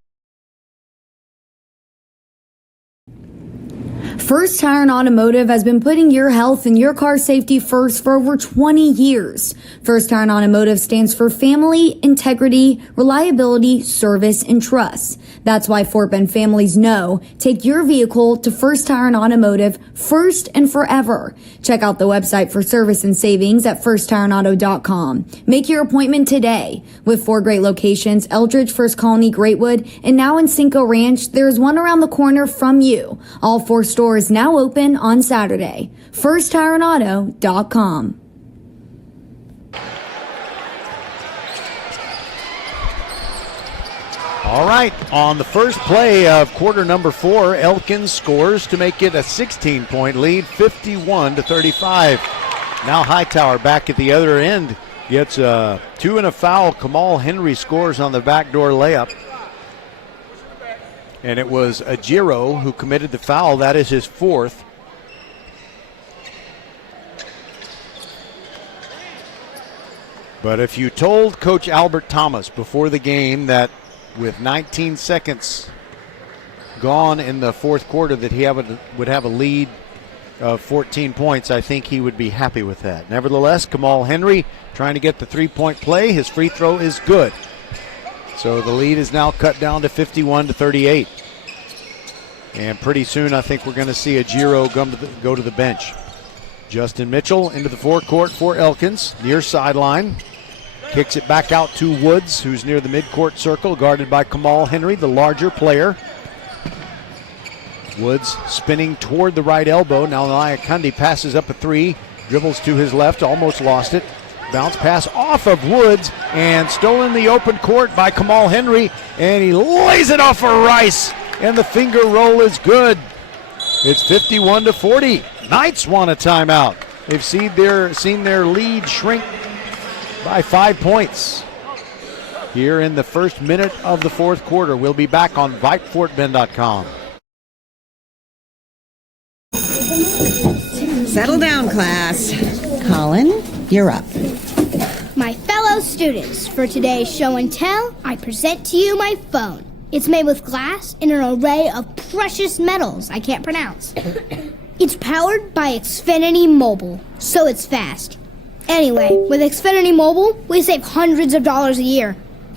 First Tyrant Automotive has been putting your health and your car safety first for over 20 years. First Tyrant Automotive stands for family, integrity, reliability, service, and trust. That's why Fort Bend families know take your vehicle to First Tyrant Automotive first and forever. Check out the website for service and savings at firsttyranauto.com. Make your appointment today. With 4 great locations, Eldridge, First Colony, Greatwood, and now in Cinco Ranch, there is one around the corner from you. All 4 stores now open on Saturday. FirstTyranAuto.com. All right, on the first play of quarter number 4, Elkins scores to make it a 16-point lead, 51-35. Now Hightower back at the other end gets 2 and a foul. Kamal Henry scores on the backdoor layup. And it was Ajiro who committed the foul. That is his 4th. But if you told Coach Albert Thomas before the game that with 19 seconds gone in the fourth quarter that he would have a lead of 14 points, I think he would be happy with that. Nevertheless, Kamal Henry trying to get the 3-point play. His free throw is good. So the lead is now cut down to 51-38. And pretty soon I think we're going to see Ajiro go to the bench. Justin Mitchell into the forecourt for Elkins, near sideline. Kicks it back out to Woods, who's near the midcourt circle, guarded by Kamal Henry, the larger player. Woods spinning toward the right elbow. Now Nayakandi passes up a 3, dribbles to his left, almost lost it. Bounce pass off of Woods and stolen the open court by Kamal Henry, and he lays it off of Rice, and the finger roll is good. It's 51-40. Knights want a timeout. They've seen their lead shrink by 5 points here in the first minute of the fourth quarter. We'll be back on VypeFortBend.com. Settle down, class. Colin, you're up. My fellow students, for today's show and tell, I present to you my phone. It's made with glass and an array of precious metals I can't pronounce. It's powered by Xfinity Mobile, so it's fast. Anyway, with Xfinity Mobile, we save hundreds of dollars a year.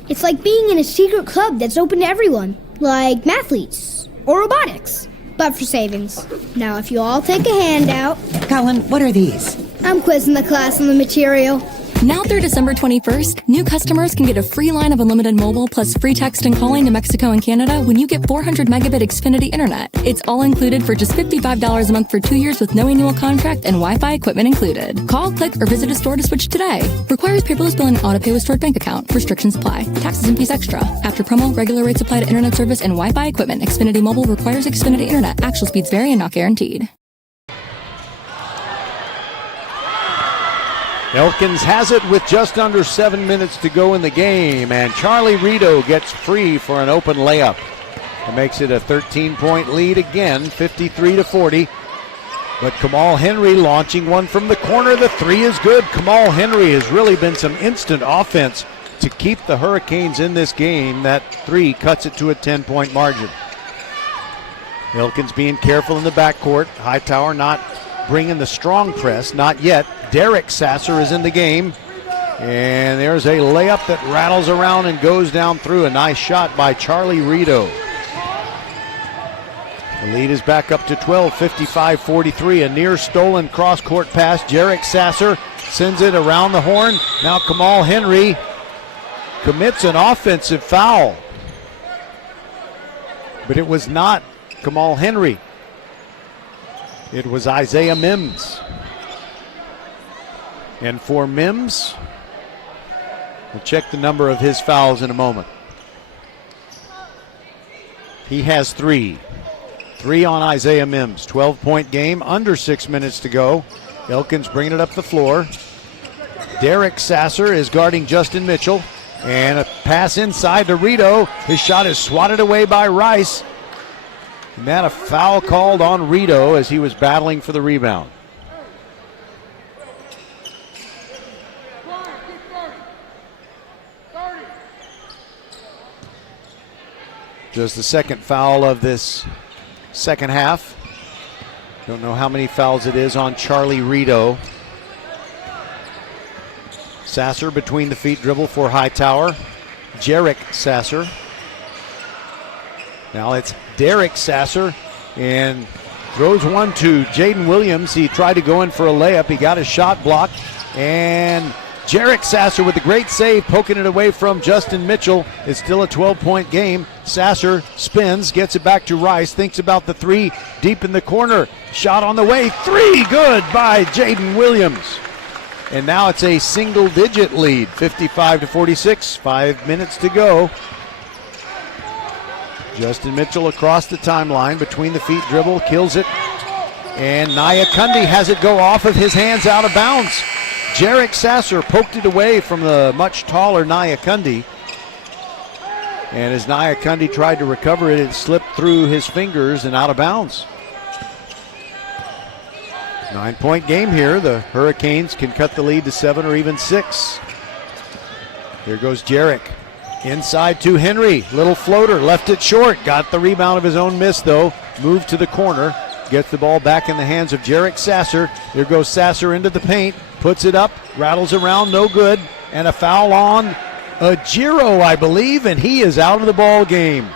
It's like being in a secret club that's open to everyone, like mathletes or robotics, but for savings. Now, if you all take a handout... Colin, what are these? I'm quizzing the class on the material. Now through December 21st, new customers can get a free line of unlimited mobile plus free text and calling to Mexico and Canada when you get 400 megabit Xfinity internet. It's all included for just $55 a month for 2 years with no annual contract and Wi-Fi equipment included. Call, click, or visit a store to switch today. Requires paperless billing and auto pay with stored bank account. Restrictions apply. Taxes and fees extra. After promo, regular rates apply to internet service and Wi-Fi equipment. Xfinity Mobile requires Xfinity internet. Actual speeds vary and not guaranteed. Elkins has it with just under 7 minutes to go in the game, and Charlie Rito gets free for an open layup. It makes it a 13-point lead again, 53-40. But Kamal Henry launching one from the corner. The 3 is good. Kamal Henry has really been some instant offense to keep the Hurricanes in this game. That 3 cuts it to a 10-point margin. Elkins being careful in the backcourt. Hightower not bringing the strong press, not yet. Derek Sasser is in the game, and there's a layup that rattles around and goes down through. A nice shot by Charlie Rito. The lead is back up to 12, 55-43. A near stolen cross-court pass. Jarek Sasser sends it around the horn. Now Kamal Henry commits an offensive foul. But it was not Kamal Henry. It was Isaiah Mims. And for Mims, we'll check the number of his fouls in a moment. He has 3. 3 on Isaiah Mims. 12-point game, under 6 minutes to go. Elkins bringing it up the floor. Derek Sasser is guarding Justin Mitchell. And a pass inside to Rito. His shot is swatted away by Rice. And that a foul called on Rito as he was battling for the rebound. Just the second foul of this second half. Don't know how many fouls it is on Charlie Rito. Sasser between the feet dribble for Hightower. Jarek Sasser. Now it's Derek Sasser and throws one to Jaden Williams. He tried to go in for a layup. He got his shot blocked. And Jarek Sasser with a great save, poking it away from Justin Mitchell. It's still a 12-point game. Sasser spins, gets it back to Rice, thinks about the 3 deep in the corner. Shot on the way, 3 good by Jaden Williams. And now it's a single-digit lead, 55-46, 5 minutes to go. Justin Mitchell across the timeline, between the feet dribble, kills it. And Nyakundi has it go off of his hands out of bounds. Jarek Sasser poked it away from the much taller Nyakundi. And as Nyakundi tried to recover it, it slipped through his fingers and out of bounds. 9-point game here. The Hurricanes can cut the lead to 7 or even 6. Here goes Jarek. Inside to Henry. Little floater. Left it short. Got the rebound of his own miss, though. Moved to the corner. Gets the ball back in the hands of Jarek Sasser. Here goes Sasser into the paint. Puts it up. Rattles around. No good. And a foul on Ajiro, I believe. And he is out of the ball game.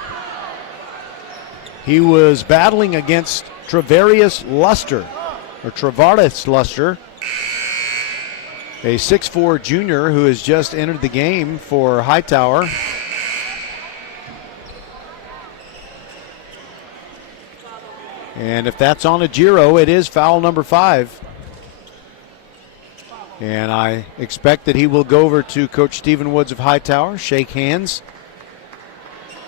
He was battling against Travarius Luster. Or Travaris Luster, a 6'4 junior who has just entered the game for Hightower. And if that's on Ajiro, it is foul number 5. And I expect that he will go over to Coach Stephen Woods of Hightower, shake hands,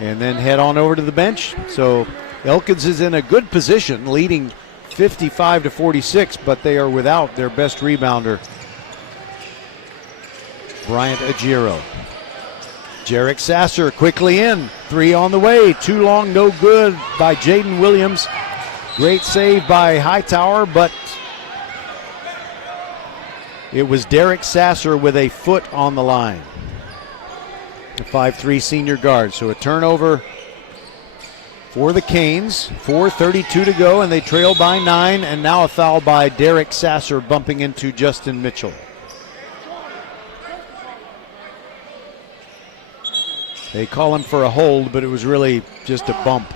and then head on over to the bench. So Elkins is in a good position, leading 55-46, but they are without their best rebounder, Bryant Ajiro. Jarek Sasser quickly in. 3 on the way. Too long, no good by Jaden Williams. Great save by Hightower, but it was Derek Sasser with a foot on the line. The 5'3 senior guard. So a turnover for the Canes. 4:32 to go, and they trail by 9. And now a foul by Derek Sasser bumping into Justin Mitchell. They call him for a hold, but it was really just a bump.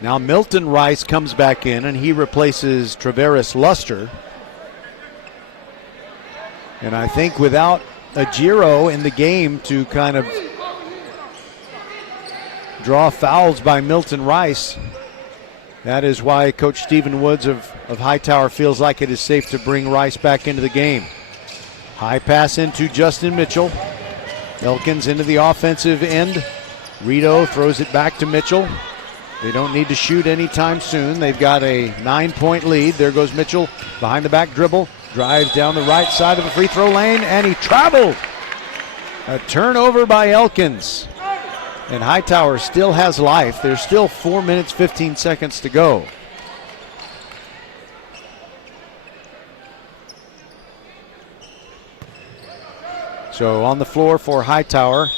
Now Milton Rice comes back in, and he replaces Travaris Luster. And I think without Ajiro in the game to kind of draw fouls by Milton Rice, that is why Coach Stephen Woods of Hightower feels like it is safe to bring Rice back into the game. High pass into Justin Mitchell. Elkins into the offensive end. Rito throws it back to Mitchell. They don't need to shoot anytime soon. They've got a 9-point lead. There goes Mitchell behind the back dribble. Drives down the right side of the free throw lane, and he traveled. A turnover by Elkins. And Hightower still has life. There's still 4 minutes, 15 seconds to go. So on the floor for Hightower,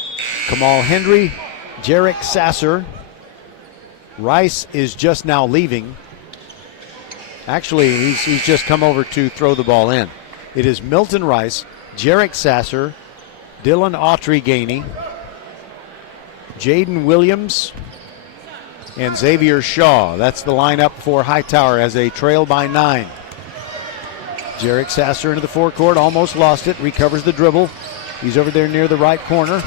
Kamal Henry, Jarek Sasser. Rice is just now leaving. Actually, he's just come over to throw the ball in. It is Milton Rice, Jarek Sasser, Dylan Autry-Gainey, Jaden Williams, and Xavier Shaw. That's the lineup for Hightower as they trail by 9. Jarek Sasser into the forecourt, almost lost it, recovers the dribble. He's over there near the right corner.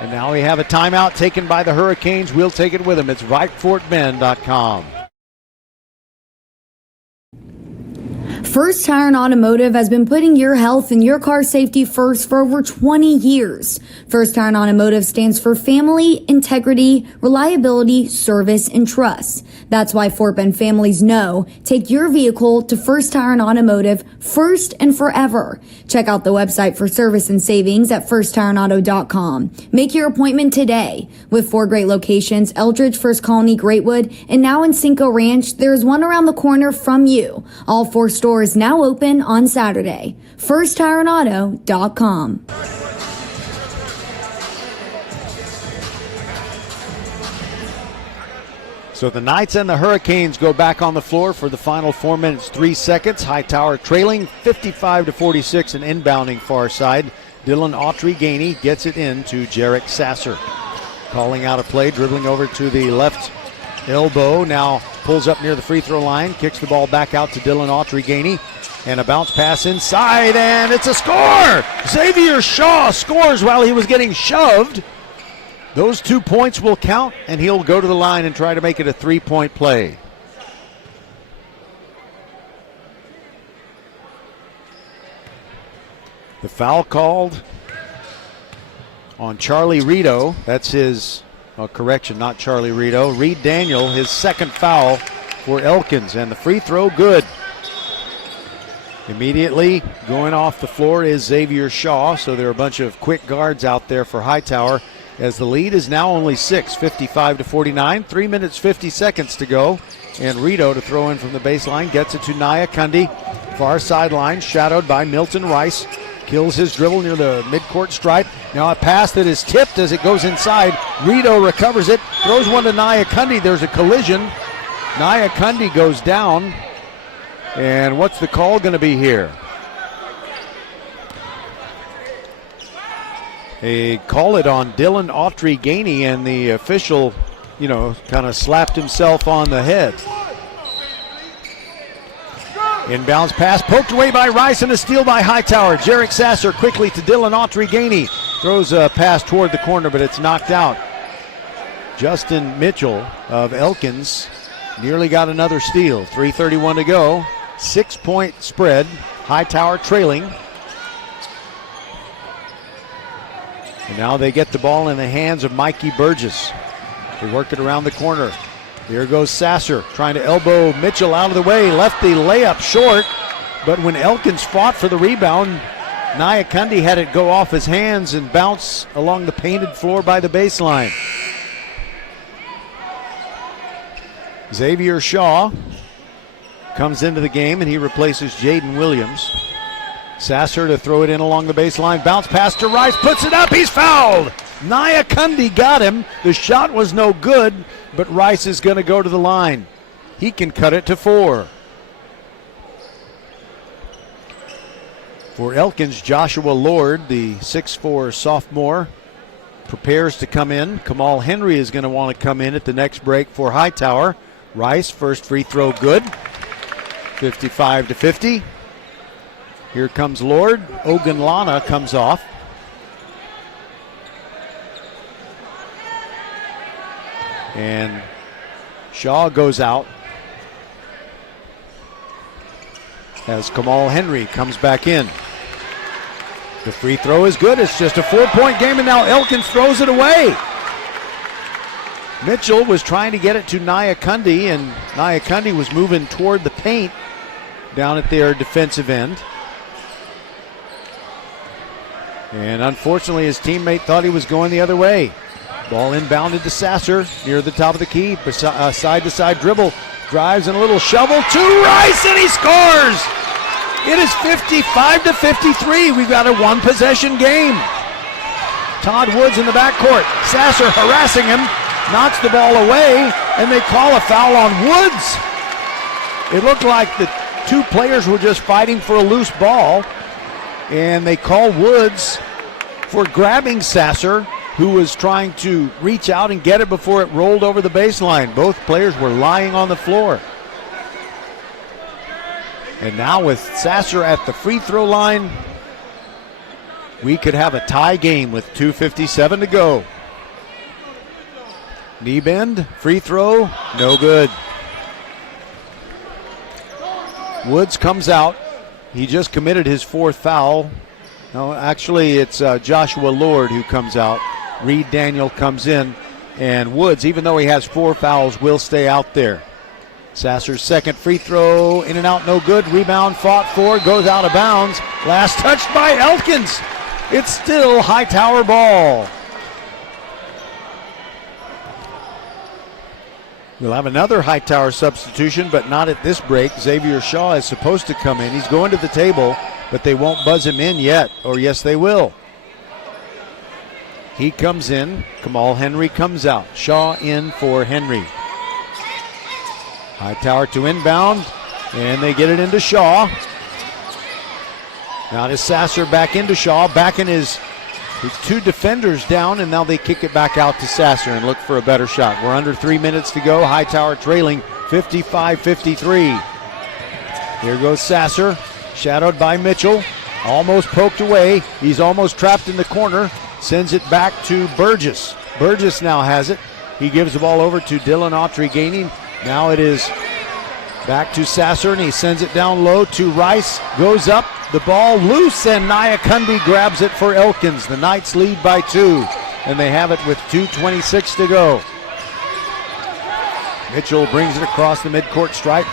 And now we have a timeout taken by the Hurricanes. We'll take it with them. It's VypeFortBend.com. First Tire and Automotive has been putting your health and your car safety first for over 20 years. First Tire and Automotive stands for family, integrity, reliability, service, and trust. That's why Fort Bend families know take your vehicle to First Tire and Automotive first and forever. Check out the website for service and savings at firsttireandauto.com. Make your appointment today. With 4 great locations, Eldridge, First Colony, Greatwood, and now in Cinco Ranch, there's one around the corner from you. All 4 stores now open on Saturday. FirstTireandAuto.com. So the Knights and the Hurricanes go back on the floor for the final 4 minutes, 3 seconds. Hightower trailing 55-46 and inbounding far side. Dylan Autry-Gainey gets it in to Jarek Sasser. Calling out a play, dribbling over to the left elbow. Now pulls up near the free throw line, kicks the ball back out to Dylan Autry-Gainey. And a bounce pass inside, and it's a score! Xavier Shaw scores while he was getting shoved. Those 2 points will count, and he'll go to the line and try to make it a 3-point play. The foul called on Charlie Rito. That's his, correction, not Charlie Rito. Reed Daniel, his second foul for Elkins, and the free throw good. Immediately going off the floor is Xavier Shaw, so there are a bunch of quick guards out there for Hightower as the lead is now only 6, 55-49, 3 minutes 50 seconds to go. And Rito to throw in from the baseline, gets it to Naya Kundi, far sideline, shadowed by Milton Rice. Kills his dribble near the midcourt stripe. Now a pass that is tipped as it goes inside. Rito recovers it, throws one to Naya Kundi. There's a collision. Naya Kundi goes down. And what's the call going to be here? They call it on Dylan Autry-Gainey, and the official, kind of slapped himself on the head. Inbounds pass poked away by Rice and a steal by Hightower. Jarek Sasser quickly to Dylan Autry-Gainey. Throws a pass toward the corner, but it's knocked out. Justin Mitchell of Elkins nearly got another steal. 3:31 to go. 6-point spread. Hightower trailing. And now they get the ball in the hands of Mikey Burgess. They work it around the corner. Here goes Sasser trying to elbow Mitchell out of the way. Left the layup short. But when Elkins fought for the rebound, Naya Kundi had it go off his hands and bounce along the painted floor by the baseline. Xavier Shaw comes into the game, and he replaces Jaden Williams. Sasser to throw it in along the baseline. Bounce pass to Rice. Puts it up. He's fouled. Naya Kundi got him. The shot was no good, but Rice is going to go to the line. He can cut it to 4. For Elkins, Joshua Lord, the 6'4 sophomore, prepares to come in. Kamal Henry is going to want to come in at the next break for Hightower. Rice, first free throw good. 55-50. Here comes Lord. Ogunlana comes off. And Shaw goes out as Kamal Henry comes back in. The free throw is good. It's just a 4-point game, and now Elkins throws it away. Mitchell was trying to get it to Naya Kundi, and Naya Kundi was moving toward the paint down at their defensive end. And unfortunately, his teammate thought he was going the other way. Ball inbounded to Sasser near the top of the key. Side-to-side dribble. Drives and a little shovel to Rice, and he scores! It is 55-53. We've got a one-possession game. Todd Woods in the backcourt. Sasser harassing him. Knocks the ball away, and they call a foul on Woods. It looked like the 2 players were just fighting for a loose ball, and they call Woods for grabbing Sasser. who was trying to reach out and get it before it rolled over the baseline. Both players were lying on the floor. And now with Sasser at the free throw line, we could have a tie game with 2:57 to go. Knee bend, free throw, no good. Woods comes out. He just committed his 4th foul. No, actually it's Joshua Lord who comes out. Reed Daniel comes in, and Woods, even though he has 4 fouls, will stay out there. Sasser's second free throw, in and out, no good. Rebound fought for, goes out of bounds. Last touched by Elkins. It's still Hightower ball. We'll have another Hightower substitution, but not at this break. Xavier Shaw is supposed to come in. He's going to the table, but they won't buzz him in yet, or yes, they will. He comes in. Kamal Henry comes out. Shaw in for Henry. Hightower to inbound, and they get it into Shaw. Now to Sasser, back into Shaw, back in his 2 defenders down, and now they kick it back out to Sasser and look for a better shot. We're under 3 minutes to go. Hightower trailing 55-53. Here goes Sasser, shadowed by Mitchell. Almost poked away. He's almost trapped in the corner. Sends it back to Burgess. Burgess now has it. He gives the ball over to Dylan Autry gaining. Now it is back to Sasser, and he sends it down low to Rice. Goes up, the ball loose, and Nia Kundi grabs it for Elkins. The Knights lead by 2, and they have it with 2:26 to go. Mitchell brings it across the midcourt stripe.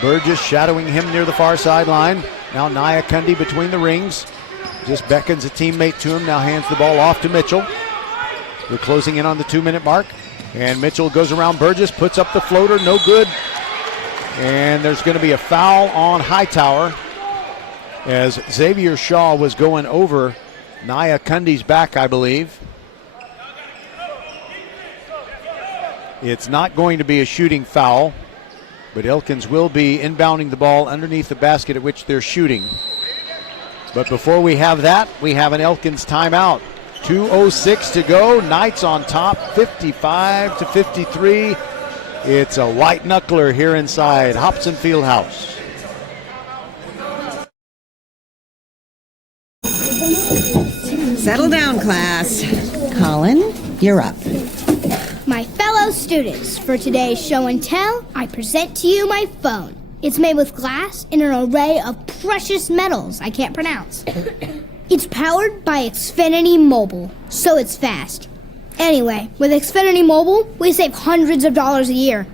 Burgess shadowing him near the far sideline. Now Nia Kundi between the rings. Just beckons a teammate to him, now hands the ball off to Mitchell. We're closing in on the 2-minute mark. And Mitchell goes around Burgess, puts up the floater, no good. And there's going to be a foul on Hightower as Xavier Shaw was going over Nia Kundi's back, I believe. It's not going to be a shooting foul, but Elkins will be inbounding the ball underneath the basket at which they're shooting. But before we have that, we have an Elkins timeout. 2:06 to go. Knights on top, 55-53. It's a white knuckler here inside Hobson Fieldhouse. Settle down, class. Colin, you're up. My fellow students, for today's show and tell, I present to you my phone. It's made with glass and an array of precious metals I can't pronounce. It's powered by Xfinity Mobile, so it's fast. Anyway, with Xfinity Mobile, we save hundreds of dollars a year.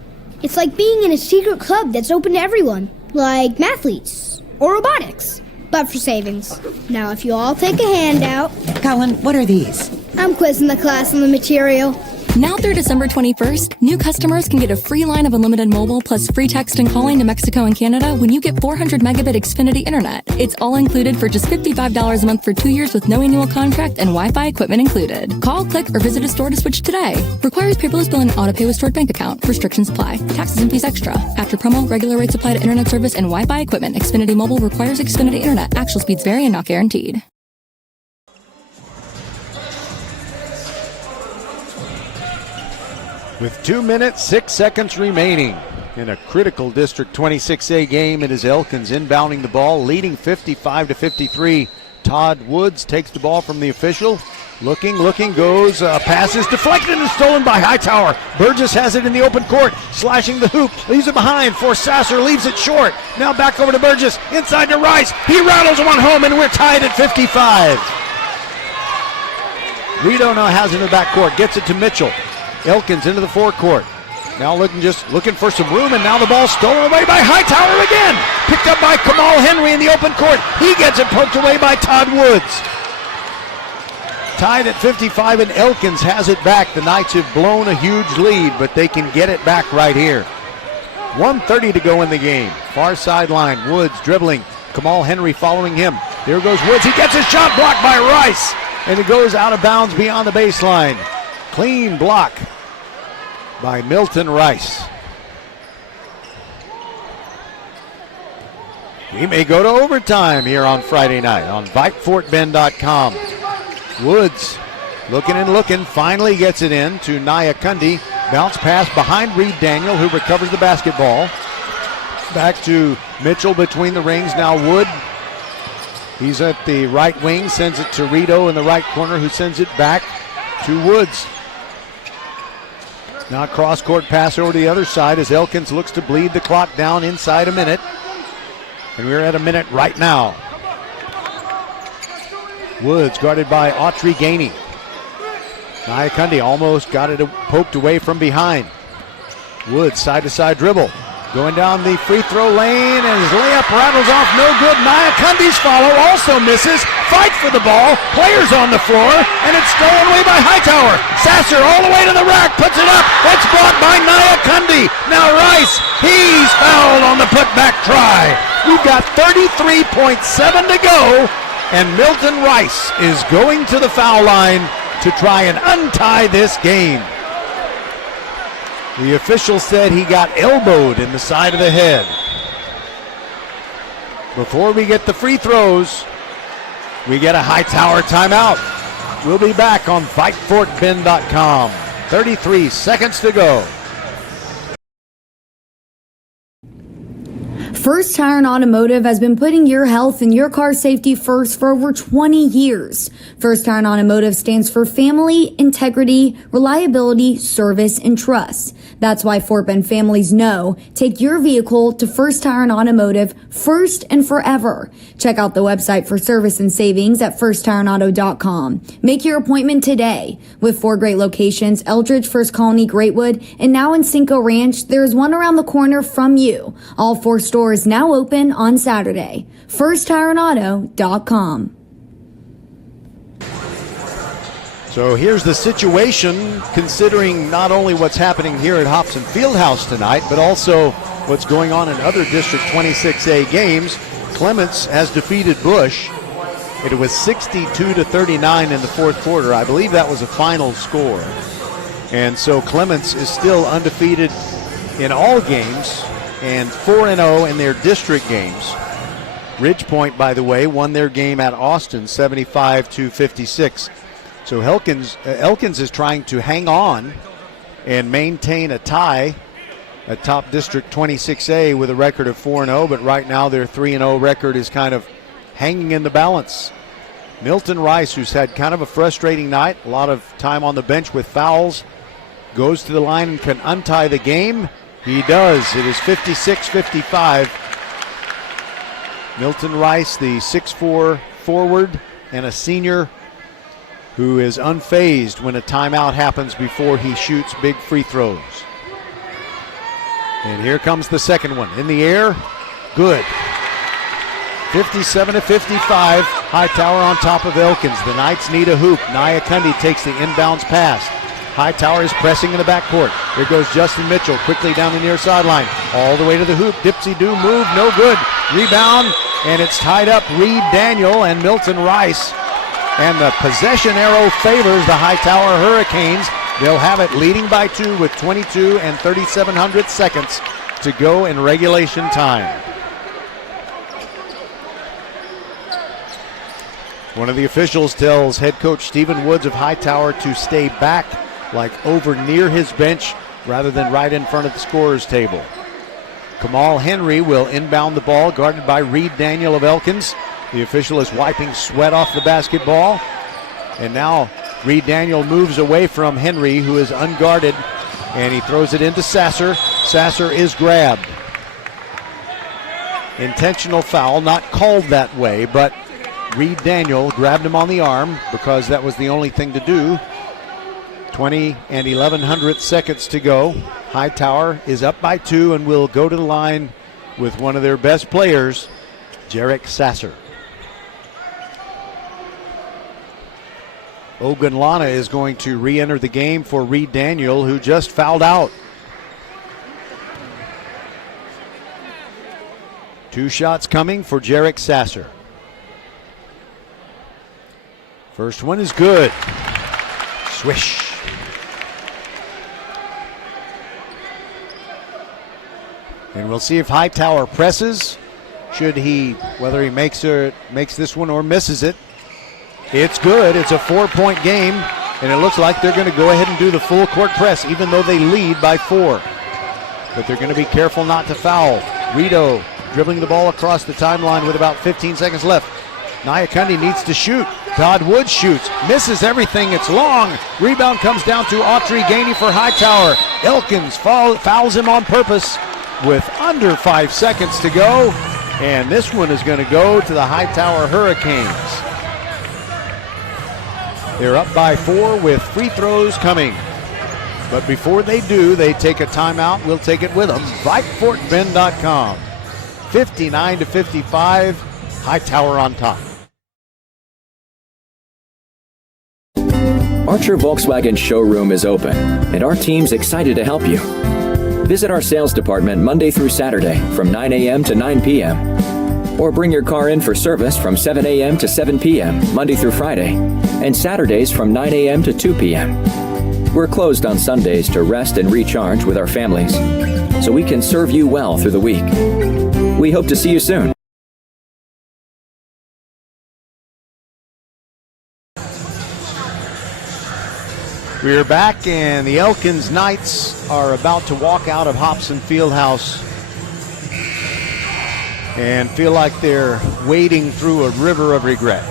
It's like being in a secret club that's open to everyone, like mathletes or robotics, but for savings. Now, if you all take a handout... Colin, what are these? I'm quizzing the class on the material. Now through December 21st, new customers can get a free line of unlimited mobile plus free text and calling to Mexico and Canada when you get 400 megabit Xfinity internet. It's all included for just $55 a month for 2 years with no annual contract and Wi-Fi equipment included. Call, click, or visit a store to switch today. Requires paperless bill and auto pay with stored bank account. Restrictions apply. Taxes and fees extra. After promo, regular rates apply to internet service and Wi-Fi equipment. Xfinity Mobile requires Xfinity internet. Actual speeds vary and not guaranteed. With 2 minutes, 6 seconds remaining in a critical District 26A game, it is Elkins inbounding the ball, leading 55-53. Todd Woods takes the ball from the official. Looking, goes, passes deflected and stolen by Hightower. Burgess has it in the open court, slashing the hoop, leaves it behind for Sasser, leaves it short. Now back over to Burgess, inside to Rice. He rattles one home, and we're tied at 55. Rito now has it in the backcourt, gets it to Mitchell. Elkins into the forecourt. Now looking for some room, and now the ball stolen away by Hightower again. Picked up by Kamal Henry in the open court. He gets it poked away by Todd Woods. Tied at 55, and Elkins has it back. The Knights have blown a huge lead, but they can get it back right here. 1:30 to go in the game. Far sideline, Woods dribbling. Kamal Henry following him. There goes Woods. He gets his shot blocked by Rice, and it goes out of bounds beyond the baseline. Clean block by Milton Rice. We may go to overtime here on Friday night on VypeFortBend.com. Woods Looking and looking, finally gets it in to Naya Kundi. Bounce pass behind Reed Daniel, who recovers the basketball. Back to Mitchell between the rings. Now Wood. He's at the right wing, sends it to Rito in the right corner, who sends it back to Woods. Now cross-court pass over to the other side as Elkins looks to bleed the clock down inside a minute. And we're at a minute right now. Woods guarded by Autry Gainey. Naya Kundi almost got it poked away from behind. Woods side-to-side dribble. Going down the free throw lane, and his layup rattles off, no good. Naya Kundi's follow also misses. Fight for the ball. Players on the floor, and it's stolen away by Hightower. Sasser all the way to the rack, puts it up. It's blocked by Naya Kundi. Now Rice, he's fouled on the putback try. We've got 33.7 to go, and Milton Rice is going to the foul line to try and untie this game. The official said he got elbowed in the side of the head. Before we get the free throws, we get a Hightower timeout. We'll be back on VypeFortBend.com. 33 seconds to go. First Tire and Automotive has been putting your health and your car safety first for over 20 years. First Tire and Automotive stands for family, integrity, reliability, service, and trust. That's why Fort Bend families know take your vehicle to First Tire and Automotive first and forever. Check out the website for service and savings at firsttireandauto.com. Make your appointment today. With 4 great locations, Eldridge, First Colony, Greatwood, and now in Cinco Ranch, there is one around the corner from you. All 4 stores now open on Saturday. firsttireandauto.com. So here's the situation, considering not only what's happening here at Hobson Fieldhouse tonight, but also what's going on in other District 26A games. Clements has defeated Bush. It was 62-39 in the fourth quarter. I believe that was a final score. And so Clements is still undefeated in all games and 4-0 in their district games. Ridgepoint, by the way, won their game at Austin 75-56. So Elkins is trying to hang on and maintain a tie at top District 26A with a record of 4-0, but right now their 3-0 record is kind of hanging in the balance. Milton Rice, who's had kind of a frustrating night, a lot of time on the bench with fouls, goes to the line and can untie the game. He does. It is 56-55. Milton Rice, the 6'4" forward and a senior who is unfazed when a timeout happens before he shoots big free throws. And here comes the second one. In the air, good. 57-55, Hightower on top of Elkins. The Knights need a hoop. Naya Kundi takes the inbounds pass. Hightower is pressing in the backcourt. Here goes Justin Mitchell quickly down the near sideline. All the way to the hoop. Dipsy-do move, no good. Rebound, and it's tied up. Reed Daniel and Milton Rice. And the possession arrow favors the Hightower Hurricanes. They'll have it leading by 2 with 22 and 3,700 seconds to go in regulation time. One of the officials tells head coach Stephen Woods of Hightower to stay back, like over near his bench, rather than right in front of the scorer's table. Kamal Henry will inbound the ball, guarded by Reed Daniel of Elkins. The official is wiping sweat off the basketball. And now Reed Daniel moves away from Henry, who is unguarded, and he throws it into Sasser. Sasser is grabbed. Intentional foul, not called that way, but Reed Daniel grabbed him on the arm because that was the only thing to do. 20 and 1,100 seconds to go. Hightower is up by 2 and will go to the line with one of their best players, Jarek Sasser. Ogunlana is going to re-enter the game for Reed Daniel, who just fouled out. 2 shots coming for Jarek Sasser. First one is good. Swish. And we'll see if Hightower presses. Should he, whether he makes this one or misses it. It's good. It's a 4-point game. And it looks like they're going to go ahead and do the full court press, even though they lead by 4. But they're going to be careful not to foul. Rito dribbling the ball across the timeline with about 15 seconds left. Nyakundi needs to shoot. Todd Woods shoots, misses everything. It's long. Rebound comes down to Autry Gainey for Hightower. Elkins fouls him on purpose with under 5 seconds to go. And this one is going to go to the Hightower Hurricanes. They're up by 4 with free throws coming. But before they do, they take a timeout. We'll take it with them. VypeFortBend.com. 59-55. Hightower on top. Archer Volkswagen showroom is open, and our team's excited to help you. Visit our sales department Monday through Saturday from 9 a.m. to 9 p.m. Or bring your car in for service from 7 a.m. to 7 p.m. Monday through Friday, and Saturdays from 9 a.m. to 2 p.m. We're closed on Sundays to rest and recharge with our families, so we can serve you well through the week. We hope to see you soon. We are back, and the Elkins Knights are about to walk out of Hobson Fieldhouse and feel like they're wading through a river of regret.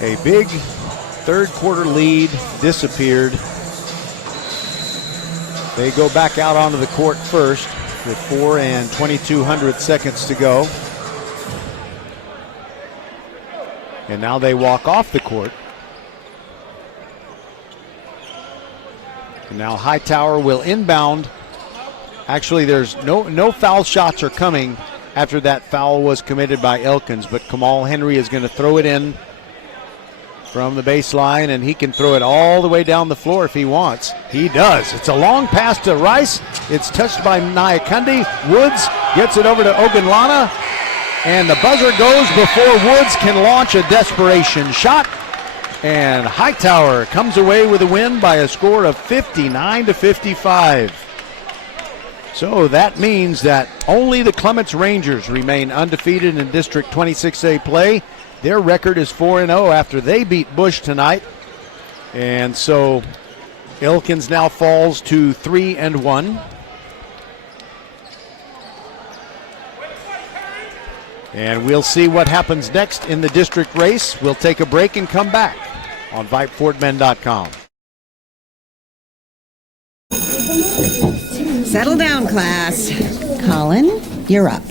A big third quarter lead disappeared. They go back out onto the court first with 4 and 22 seconds to go. And now they walk off the court. And now Hightower will inbound. Actually, there's no foul shots are coming after that foul was committed by Elkins, but Kamal Henry is going to throw it in from the baseline, and he can throw it all the way down the floor if he wants. He does. It's a long pass to Rice. It's touched by Nyakundi. Woods gets it over to Ogunlana. And the buzzer goes before Woods can launch a desperation shot. And Hightower comes away with a win by a score of 59-55. So that means that only the Clements Rangers remain undefeated in District 26A play. Their record is 4-0 after they beat Bush tonight. And so Elkins now falls to 3-1. And we'll see what happens next in the district race. We'll take a break and come back on VypeFortBend.com. Settle down, class. Colin, you're up.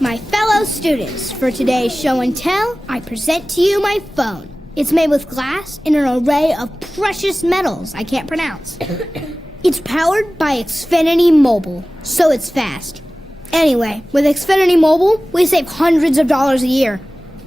My fellow students, for today's show and tell, I present to you my phone. It's made with glass and an array of precious metals I can't pronounce. It's powered by Xfinity Mobile, so it's fast. Anyway, with Xfinity Mobile, we save hundreds of dollars a year.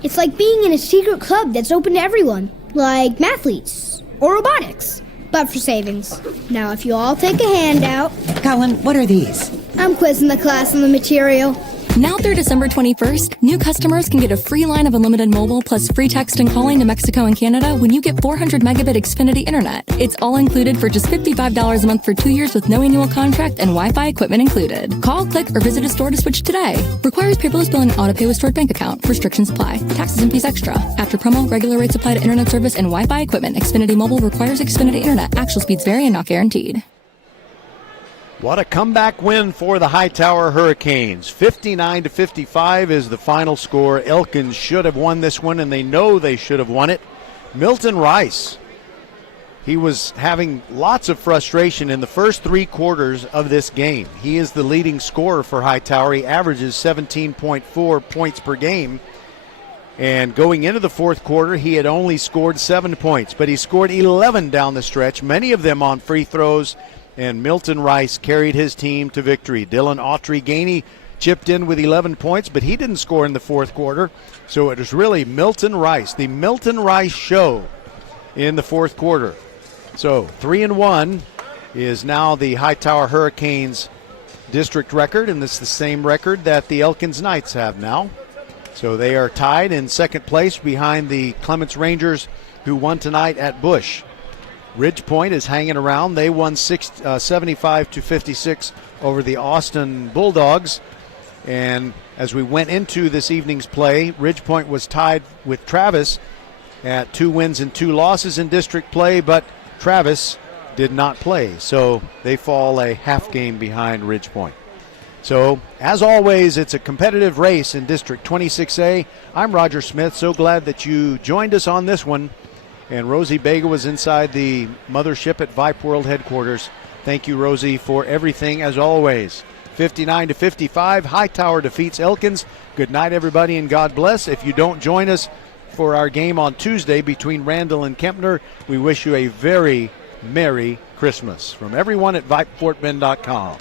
It's like being in a secret club that's open to everyone, like mathletes or robotics, but for savings. Now, if you all take a handout... Colin, what are these? I'm quizzing the class on the material. Now through December 21st, new customers can get a free line of unlimited mobile plus free text and calling to Mexico and Canada when you get 400 megabit Xfinity internet. It's all included for just $55 a month for 2 years with no annual contract and Wi-Fi equipment included. Call, click, or visit a store to switch today. Requires paperless billing and auto pay with stored bank account. Restrictions apply. Taxes and fees extra. After promo, regular rates apply to internet service and Wi-Fi equipment. Xfinity Mobile requires Xfinity internet. Actual speeds vary and not guaranteed. What a comeback win for the Hightower Hurricanes. 59-55 is the final score. Elkins should have won this one, and they know they should have won it. Milton Rice, he was having lots of frustration in the first 3 quarters of this game. He is the leading scorer for Hightower. He averages 17.4 points per game. And going into the fourth quarter, he had only scored 7 points, but he scored 11 down the stretch, many of them on free throws. And Milton Rice carried his team to victory. Dylan Autry Gainey chipped in with 11 points, but he didn't score in the fourth quarter. So it was really Milton Rice, the Milton Rice show in the fourth quarter. So 3-1 is now the Hightower Hurricanes district record, and this is the same record that the Elkins Knights have now. So they are tied in second place behind the Clements Rangers, who won tonight at Bush. Ridge Point is hanging around. They won 75-56 over the Austin Bulldogs. And as we went into this evening's play, Ridgepoint was tied with Travis at 2 wins and 2 losses in district play, but Travis did not play, so they fall a half game behind Ridgepoint. So, as always, it's a competitive race in District 26A. I'm Roger Smith. So glad that you joined us on this one. And Rosie Bega was inside the mothership at Vype World headquarters. Thank you, Rosie, for everything, as always. 59-55, Hightower defeats Elkins. Good night, everybody, and God bless. If you don't join us for our game on Tuesday between Randall and Kempner, we wish you a very Merry Christmas. From everyone at VypeFortBend.com.